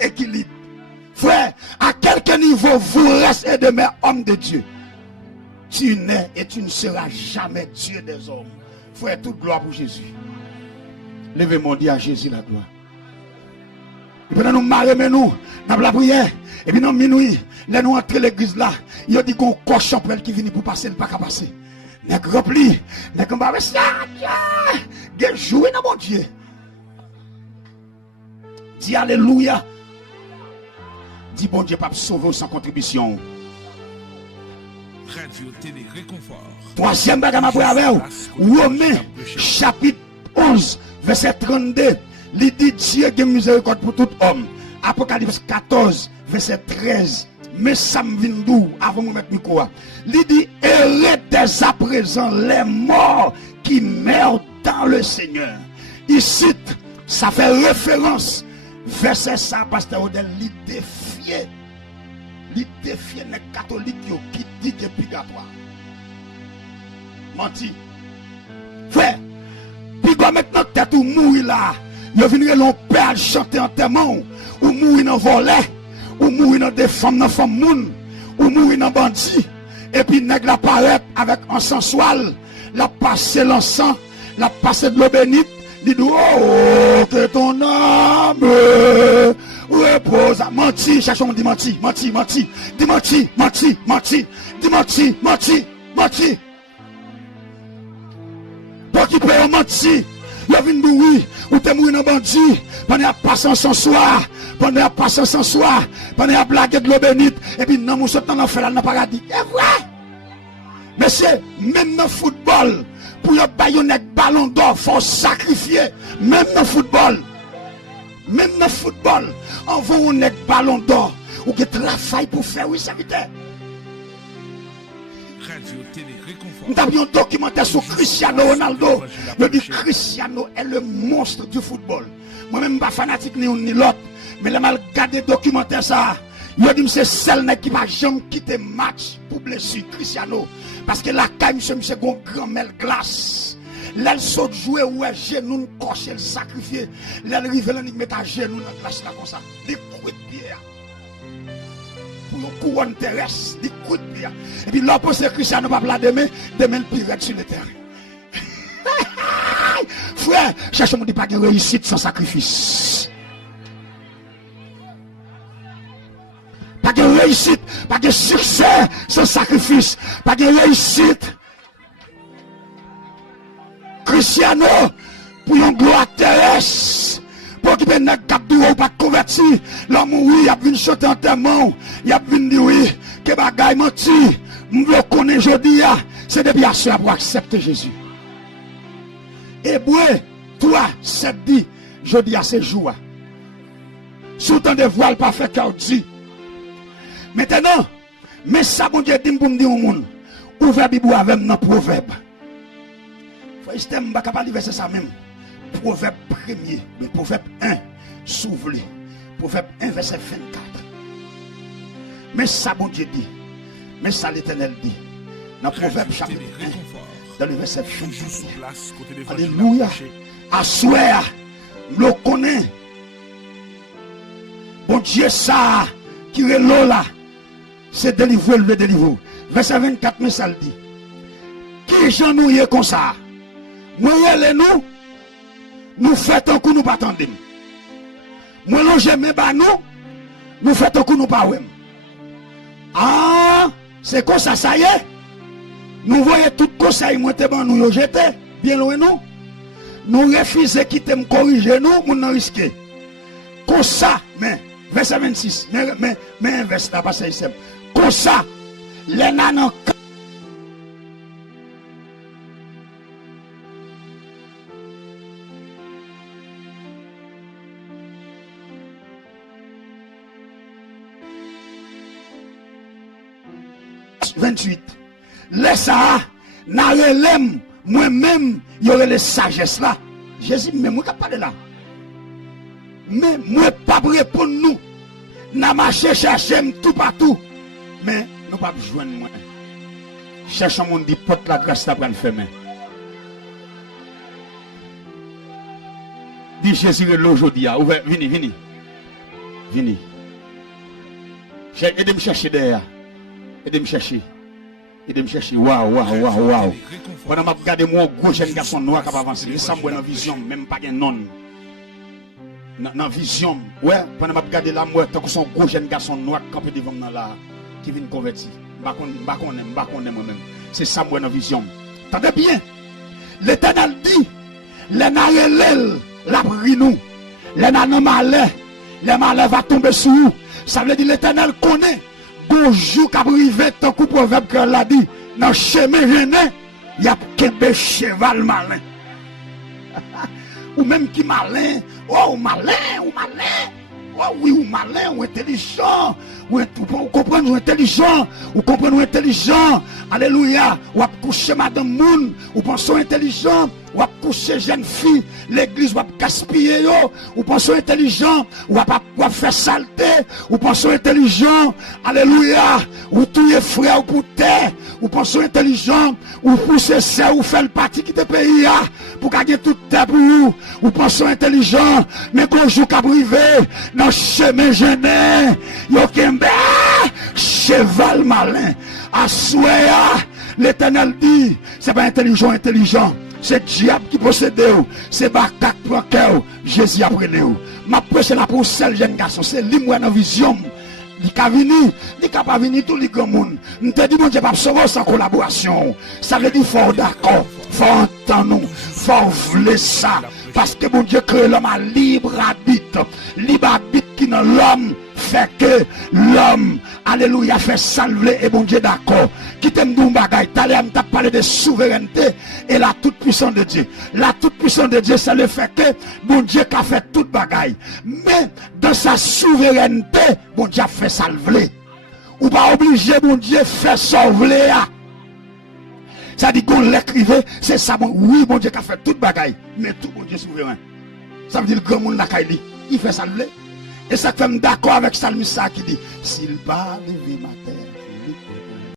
équilibre frère à quelque niveau vous restez demain homme de Dieu tu n'es et tu ne seras jamais Dieu des hommes frère toute gloire pour Jésus levez mon Dieu à Jésus la gloire. Et puis nous marrer nous dans la prière et puis dans minuit là nous entrer l'église là il dit qu'on cochon qui vient pour passer le pas qu'à passer nèg rempli nèg on va ça Dieu jouer dans mon Dieu dis alléluia dis bon Dieu pas sauver sans contribution Radio Télé Réconfort. Troisième bagage ma frère avec Romains chapitre 11 verset 32 il dit Dieu a miséricorde pour tout homme. Apocalypse 14 verset 13 mais ça me vient d'où avant de mettre micro il dit heureux dès à présent les morts qui meurent dans le Seigneur. Ici ça fait référence verset ça pasteur Odel il défiait les catholiques qui dit que purgatoire menti frère puis quoi maintenant tête ou mourir là yo venir l'on père chanter enterrement ou mourir dans volet ou mourir dans des femmes dans femme moun ou mourir dans bandit et puis nèg la paraît avec encensoir la passer l'encens la passer de l'eau bénite dit oh que ton âme repose menti cherchons dit menti dit menti pour qui peut mentir il vient de oui ou t'es mourir dans bandit pendant passer sans soir pendant passer sans soir pendant blague de l'eau bénite et puis non mon sautant dans faire dans paradis c'est vrai monsieur même dans football pour yon baïonnette ballon d'or, faut sacrifier. Même dans le football. Même dans le football. On va un ballon d'or. Ou que travail pour faire, oui, serviteur. Radio, télé, réconfort. Nous avons un documentaire sur Cristiano Ronaldo. Je dis Cristiano est le monstre du football. Moi-même, pas fanatique ni un ni l'autre. Mais le mal regardé documentaire ça. Je dis c'est celle qui va jamais quitter match pour blessure Cristiano. Parce que la caille, monsieur, un grand mel glace. L'aile saute jouer ou est genou, cocher, le sacrifier. L'aile rive, l'aile mettre à genoux dans la glace là comme ça. Des coups de pied. Pour le couronne terrestre, des coups de pied. Et puis là, pour ce Cristiano, pas la demain le pirate sur le terrain. Frère, cherche-moi pas de réussite sans sacrifice. Pas de réussite, pas de succès sans sacrifice. Pas de réussite. Cristiano, pour une gloire terrestre, pour qu'il y ait un cap ou pas converti, l'homme oui, il a vu chanter en terme, il a vu dire oui, que bagaille menti, je connais aujourd'hui, c'est depuis à cela pour accepter Jésus. Et ouais, toi, c'est dit, je dis à ces jours, sous ton de voile pas fait qu'à dit. Maintenant, mais ça, bon Dieu, dit pour me dire au monde, ouvrez Bible avec nos proverbes. Faut que je ne pas lire ça même. Proverbe 1er, le proverbe 1, s'ouvre. Proverbe 1, verset 24. Mais ça, bon Dieu dit, mais ça, l'Éternel dit, dans le proverbe chapitre 1, dans le verset 24. Alléluia. Assoir, le connaît. Bon Dieu, ça, qui est là, c'est délivrer, le délivrer. Verset 24, mais ça le dit. Qui j'en nous y est comme ça? Nous faisons un coup, nous pas attendre. Moi, non, j'aime pas nous faisons un coup, nous pas. Ah, c'est comme ça, ça y est. Nous voyons tout conseil, moi, t'es bon, nous jeté, bien loin, nous. Nous refusons de quitter, me corriger, nous n'en risquer. Comme ça, mais, verset 26, mais un verset là, parce que c'est comme ça, les nanas. 28. Laisse ça, n'arrêlem, moi-même, il y aurait les sagesses là. Jésus, mais moi, qui parle là. Mais moi, pas répondre nous. N'a marché, chercher tout partout. Mais nous pas besoin de moi. Cherchons mon dit, porte la grâce là pour le fermer. Dis Jésus, aujourd'hui, vini. Aidez-moi chercher derrière. Aidez-moi chercher. Waouh. Pendant que je regarde mon gros jeune garçon noir qui va avancer, il semble dans la vision, même pas de non. Dans la vision, ouais, pendant que je regarde la mort, tant que son gros jeune garçon noir campé devant là, qui vient convertir. Je ne moi-même. C'est ça, moi, dans la vision. Tendez bien. L'Éternel dit, les narelles, la pris nous. Les malheur, les malheurs va tomber sur nous. Ça veut dire l'Éternel connaît. Bonjour, qu'abrivé, tant que proverbe que l'a dit, dans le chemin gêné, il y a qu'un cheval malin. Ou même qui malin, ou malin. Oh oui, ou malin, ou intelligent, ou comprendre ou intelligent, ou comprendre ou intelligent. Alléluia. Ou à coucher madame Moun, ou pensons intelligent, ou à coucher jeune fille, l'église ou à gaspiller yo, ou pensons intelligent, ou à faire saleté, ou pensons intelligent. Alléluia. Ou tout est frère pour terre, ou pensons intelligent, ou pousser ça, ou faire le parti qui te paye pour gagner toute terre pour vous, ou pensons intelligent, mais quand je suis privé, dans le chemin gêné, yo kembe, cheval malin, assoya, l'Éternel dit, c'est pas intelligent, c'est diable qui possède, c'est bakak pour cœur, Jésus apprenez. Ma prêche là pour seul jeune garçon, c'est lui moi dans vision. Il ka vini, il ka pas vini tout les grands monde. Nous te dit mon Dieu pas sans collaboration. Ça veut dire fort d'accord, fort entendre nous, fort vouloir ça parce que mon Dieu crée l'homme à libre arbitre qui dans l'homme fait que l'homme Alléluia, fait salver et bon Dieu d'accord. Qui t'aime d'un bagay, t'allais t'a parlé de souveraineté et la toute puissance de Dieu. La toute puissance de Dieu, c'est le fait que bon Dieu qui a fait toute bagay. Mais dans sa souveraineté, bon Dieu a fait salver. Ou pas obligé, bon Dieu, fait sauver. Ça dit qu'on l'écrivait, c'est ça, bon, oui, bon Dieu qui a fait toute bagaille, mais tout bon Dieu souverain. Ça veut dire le grand monde n'a qu'à lui, il fait salver. Et ça fait d'accord avec Salmis qui dit, s'il pas levé ma terre,